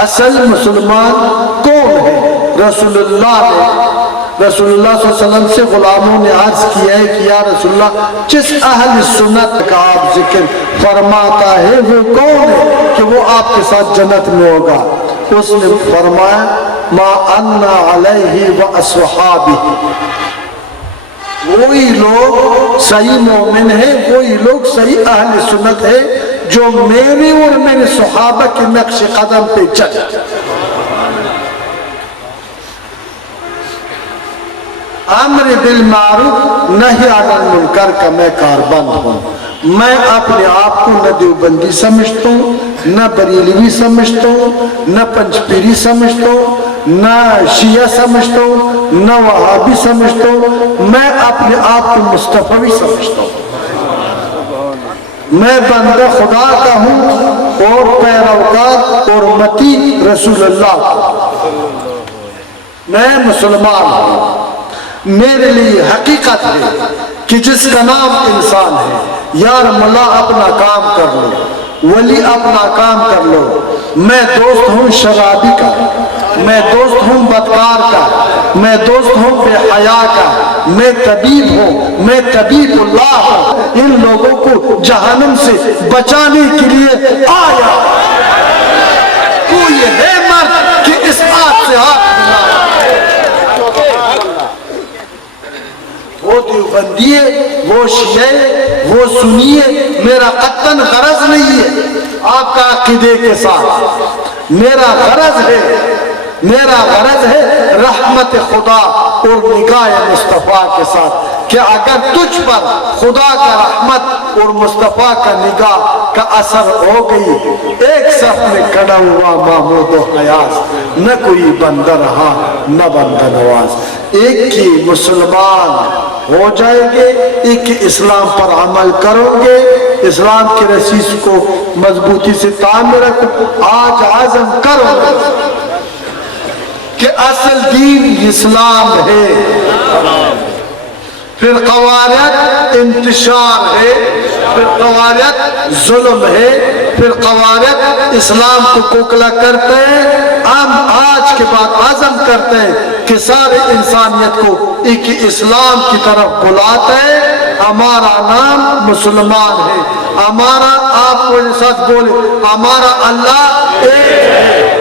اصل مسلمان کون ہے؟ رسول اللہ نے، رسول اللہ صلی اللہ علیہ وسلم سے غلاموں نے عرض کیا ہے کہ یا رسول اللہ جس اہل سنت کا آپ ذکر فرماتا ہے وہ کون ہے کہ وہ آپ کے ساتھ جنت میں ہوگا؟ اس نے فرمایا ما انا علیہ و اصحابہ، وہی لوگ صحیح مومن ہیں، وہی لوگ صحیح اہل سنت ہے جو میرے اور میرے صحابہ کے نقش قدم پہ چلے۔ امر بالمعروف نہی عن المنکر کا میں کاربند ہوں۔ میں اپنے آپ کو نہ دیوبندی سمجھتا ہوں، نہ بریلوی سمجھتا ہوں، نہ پنجپیری سمجھتا ہوں، نہ شیعہ سمجھتا ہوں، نہ وہابی سمجھتا ہوں، میں اپنے آپ کو مصطفی سمجھتا ہوں۔ میں بندہ خدا کا ہوں اور پیروکار اور متی رسول اللہ کا۔ میں مسلمان ہوں۔ میرے لیے حقیقت ہے کہ جس کا نام انسان ہے، یار ملا اپنا کام کر لو، ولی اپنا کام کر لو، میں دوست ہوں شرابی کا، میں دوست ہوں بدکار کا، میں دوست ہوں بے حیا کا، میں طبیب ہوں، میں طبیب اللہ ہوں۔ ان لوگوں کو جہنم سے بچانے کے لیے آیا کوئی ہے مرد کہ اس ہاتھ سے ہاتھ ملائے۔ وہ دیوبندی ہے، وہ شیعہ، وہ سنی ہے، میرا قطعاً غرض نہیں ہے آپ کا عقیدے کے ساتھ۔ میرا غرض ہے رحمت خدا اور نگاہ مصطفیٰ کے ساتھ کہ اگر تجھ پر خدا کا رحمت اور مصطفیٰ کا نگاہ کا اثر ہو گئی، ایک صف میں کھڑا ہوا محمود و حیاض، نہ کوئی بندہ رہا نہ بندہ نواز۔ ایک کی مسلمان ہو جائے گے، ایک کی اسلام پر عمل کرو گے، اسلام کے رسیس کو مضبوطی سے تعمیر رکھو۔ آج عزم کرو کہ اصل دین اسلام ہے، پھر قواریت انتشار ہے، پھر قواریت ظلم ہے، پھر قواریت اسلام کو کوکلا کرتے ہیں۔ ہم آج کے بعد عزم کرتے ہیں کہ سارے انسانیت کو ایک اسلام کی طرف بلاتے ہیں۔ ہمارا نام مسلمان ہے، ہمارا، آپ کو ساتھ بولے، ہمارا اللہ ایک ہے،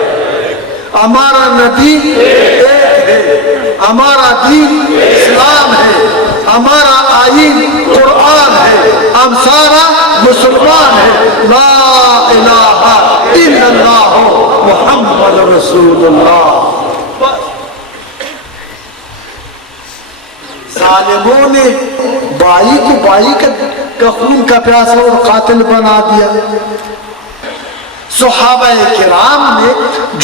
ہمارا نبی ایک ہے، ہمارا دین اسلام ہے، ہمارا آئین قرآن ہے، ہم سارا مسلمان ہے۔ لا الہ الا اللہ محمد رسول اللہ۔ ظالموں نے بائی کو بائی کا خون کا پیاسا اور قاتل بنا دیا۔ صحابہ کرام نے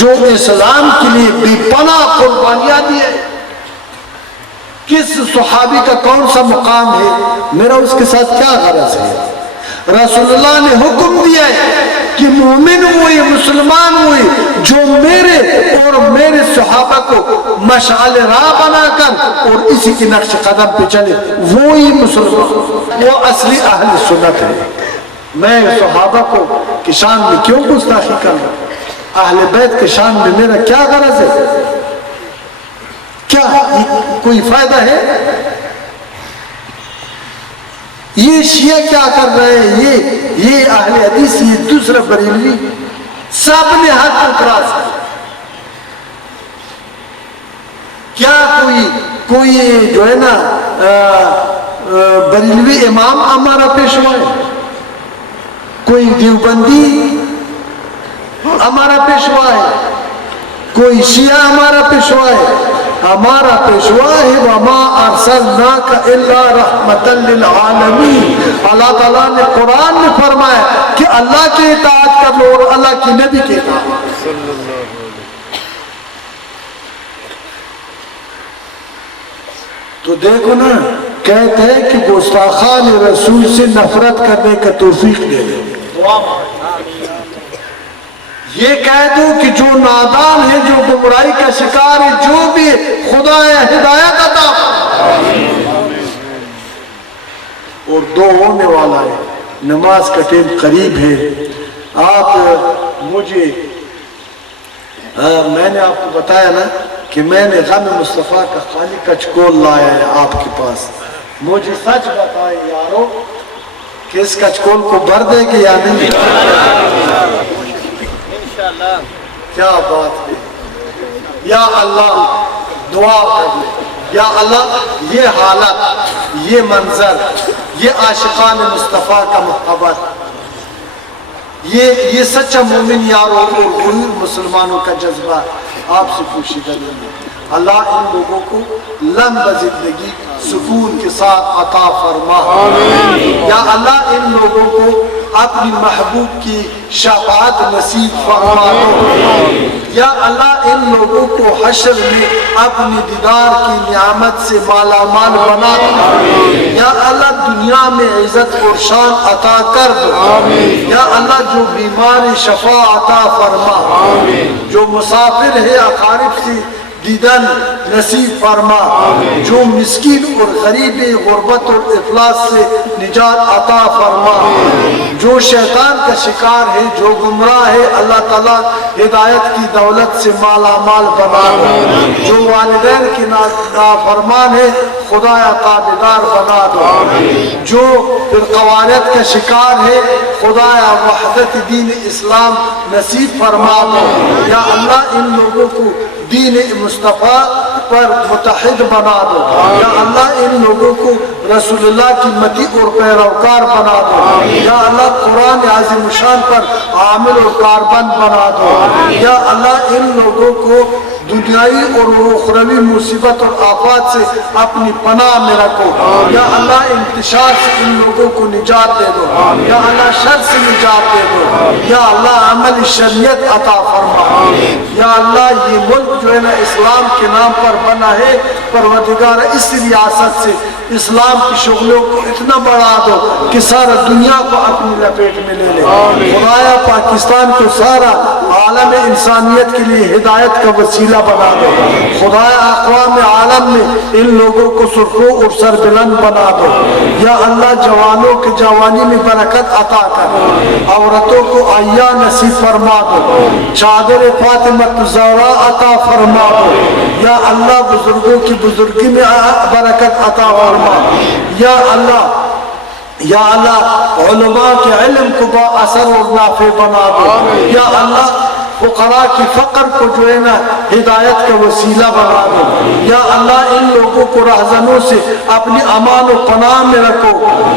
جو اسلام کے لیے بے پناہ قربانیاں دی ہے، کس صحابی کا کون سا مقام ہے؟ میرا اس کے ساتھ کیا غرض ہے؟ رسول اللہ نے حکم دیا ہے کہ مومن ہوئے، مسلمان ہوئے جو میرے اور میرے صحابہ کو مشعل راہ بنا کر اور اسی کی نقش قدم پہ چلے، وہی مسلمان، وہ اصلی اہل سنت ہے۔ میں صحابہ کو کی شان میں کیوں گستاخی کر رہا ہوں؟ اہل بیت کی شان میں میرا کیا غرض ہے؟ کیا کوئی فائدہ ہے؟ یہ شیعہ کیا کر رہے ہیں؟ یہ اہل حدیث، یہ دوسرا بریلوی، سب نے حق اعتراض کیا۔ کیا کوئی جو ہے نا بریلوی امام ہمارا پیشوا ہے؟ کوئی دیوبندی ہمارا پیشوا ہے؟ کوئی شیعہ ہمارا پیشوا ہے؟ ہمارا پیشوا ہے وَمَا أَرْسَلْنَاكَ إِلَّا رَحْمَةً لِلْعَالَمِينَ۔ اللہ تعالیٰ نے قرآن میں فرمایا کہ اللہ کی اطاعت کر لو اور اللہ کی نبی کی اطاعت۔ تو دیکھو نا، کہتے ہیں کہ گستاخان رسول سے نفرت کرنے کا توفیق دے دے۔ یہ کہہ دو کہ جو نادان ہے، جو گمراہی کا شکار ہے، جو بھی خدا ہدایت عطا اور دو ہونے والا ہے۔ نماز کا ٹائم قریب ہے، آپ مجھے میں نے آپ کو بتایا نا کہ میں نے غم مصطفیٰ کا خالی کچکول لایا ہے آپ کے پاس. مجھے سچ بتائے یارو کہ اس کچکول کو بھر دے گے یا نہیں؟ کیا بات ہے. یا اللہ دعا کر لے. یا اللہ یہ حالت، یہ منظر، یہ عاشقان مصطفیٰ کا محبت، یہ سچا مومن یاروں اور غرور مسلمانوں کا جذبہ آپ سے پوشیدہ نہیں. اللہ ان لوگوں کو لمبا زندگی سکون کے ساتھ عطا فرما. یا اللہ ان لوگوں کو اپنی محبوب کی شفاعت نصیب فرما دو. یا اللہ ان لوگوں کو حشر میں اپنی دیدار کی نعمت سے مالا مال بنا دو. یا اللہ دنیا میں عزت اور شان عطا کر دو. یا اللہ جو بیمار شفا عطا فرما، جو مسافر ہے اقارب سے دیدن نصیب فرما، جو مسکین اور غریب غربت اور افلاس سے نجات عطا فرما، جو شیطان کا شکار ہے، جو گمراہ ہے، اللہ تعالیٰ ہدایت کی دولت سے مالا مال بنا دو. جو والدین کی نافرمان ہے خدایا تابعدار بنا دو. جو فرقواریت کا شکار ہے خدایا وحدت دین اسلام نصیب فرما دو. یا اللہ ان لوگوں کو دین مصطفیٰ پر متحد بنا دو. یا اللہ ان لوگوں کو رسول اللہ کی متی اور پیروکار بنا دو. یا اللہ قرآن عظیم شان پر عامل اور کاربند بنا دو. یا اللہ ان لوگوں کو دنیائی اور اخروی مصیبت اور آفات سے اپنی پناہ میں رکھو. یا اللہ انتشار سے ان لوگوں کو نجات دے دو. یا اللہ شر سے نجات دے دو. یا اللہ عمل شریعت عطا فرما. یا اللہ یہ ملک جو ہے نا اسلام کے نام پر بنا ہے، پروردگار اس ریاست سے اسلام کی شغلوں کو اتنا بڑھا دو کہ سارا دنیا کو اپنی لپیٹ میں لے لے. خدایا پاکستان کو سارا عالم انسانیت کے لیے ہدایت کا وسیلہ بنا دو. خدایا اقوام عالم میں ان لوگوں کو سرخرو اور سربلند بنا دو. یا اللہ جوانوں کے جوانی میں برکت عطا کر، عورتوں کو عیا نصیب فرما دو. چادر فاطمہ الزہرا عطا فرما دو. یا اللہ بزرگوں کی بزرگی میں برکت عطا فرما. یا اللہ علماء کے علم کو با اثر اور نافع بنا دو. یا اللہ فقراء کی فقر کو جو ہے نا ہدایت کا وسیلہ بنا دو. یا اللہ ان لوگوں کو رہزنوں سے اپنی امان و پناہ میں رکھو.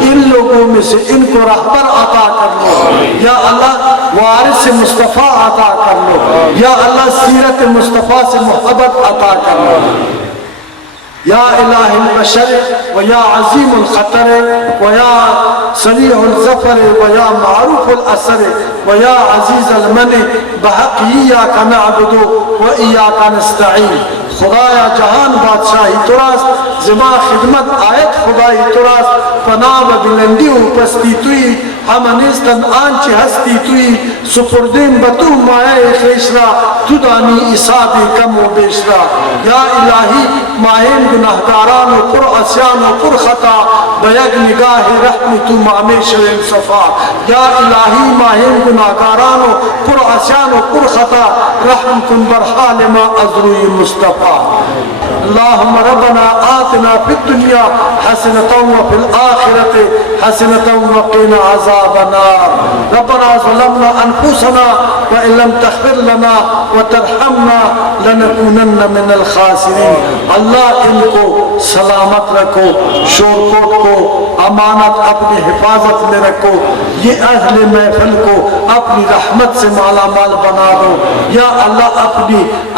ان لوگوں میں سے ان کو رہبر عطا کر لو. یا اللہ وارث مصطفیٰ عطا کر لو. یا اللہ سیرت مصطفیٰ سے محبت عطا کر لو. یا الہ البشر و یا عظیم الخطر و یا سریع الظفر و یا معروف الاثر و یا عزیز المنع بحق ایاک نعبد و ایاک نستعین. خدایا جہان بادشاہی تراست، زما خدمت آیت خدای تراست. پناہ و بلندی و پستی توی، ہم نیستن آنچه هستی توی. سپردیم بتو مایه خیش را، تو دانی حسابی کم و بیش را. یا الہی ماہین گناہگاران و پر عصیان و پر خطا، بیگ نگاہ رحم تو مامی شویم صفا. یا الہی ماہین گناہگاران و پر عصیان و پر خطا، رحم کن برحال ما ازروی مصطفیٰ. اللہم ربنا آتنا فی الدنیا حسنتا وفی الآخرت حسنتا وقنا عذاب النار. ربنا ظلمنا انفسنا وان لم تغفر لنا وترحمنا لنکونن من الخاسرین. اللہ ان کو سلامت رکھو، شور کوٹ کو امانت اپنی حفاظت میں رکھو. یہ اہل محفل کو اپنی رحمت سے مالا مال بنا دو. یا اللہ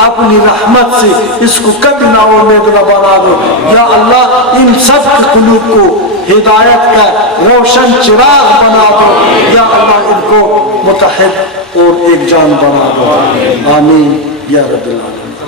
اپنی رحمت سے اس کو کبھی نہ امید نہ بنا دو. یا اللہ ان سب کے قلوب کو ہدایت کا روشن چراغ بنا دو. یا اللہ ان کو متحد اور ایک جان بنا دو. آمین یا رب العالمین.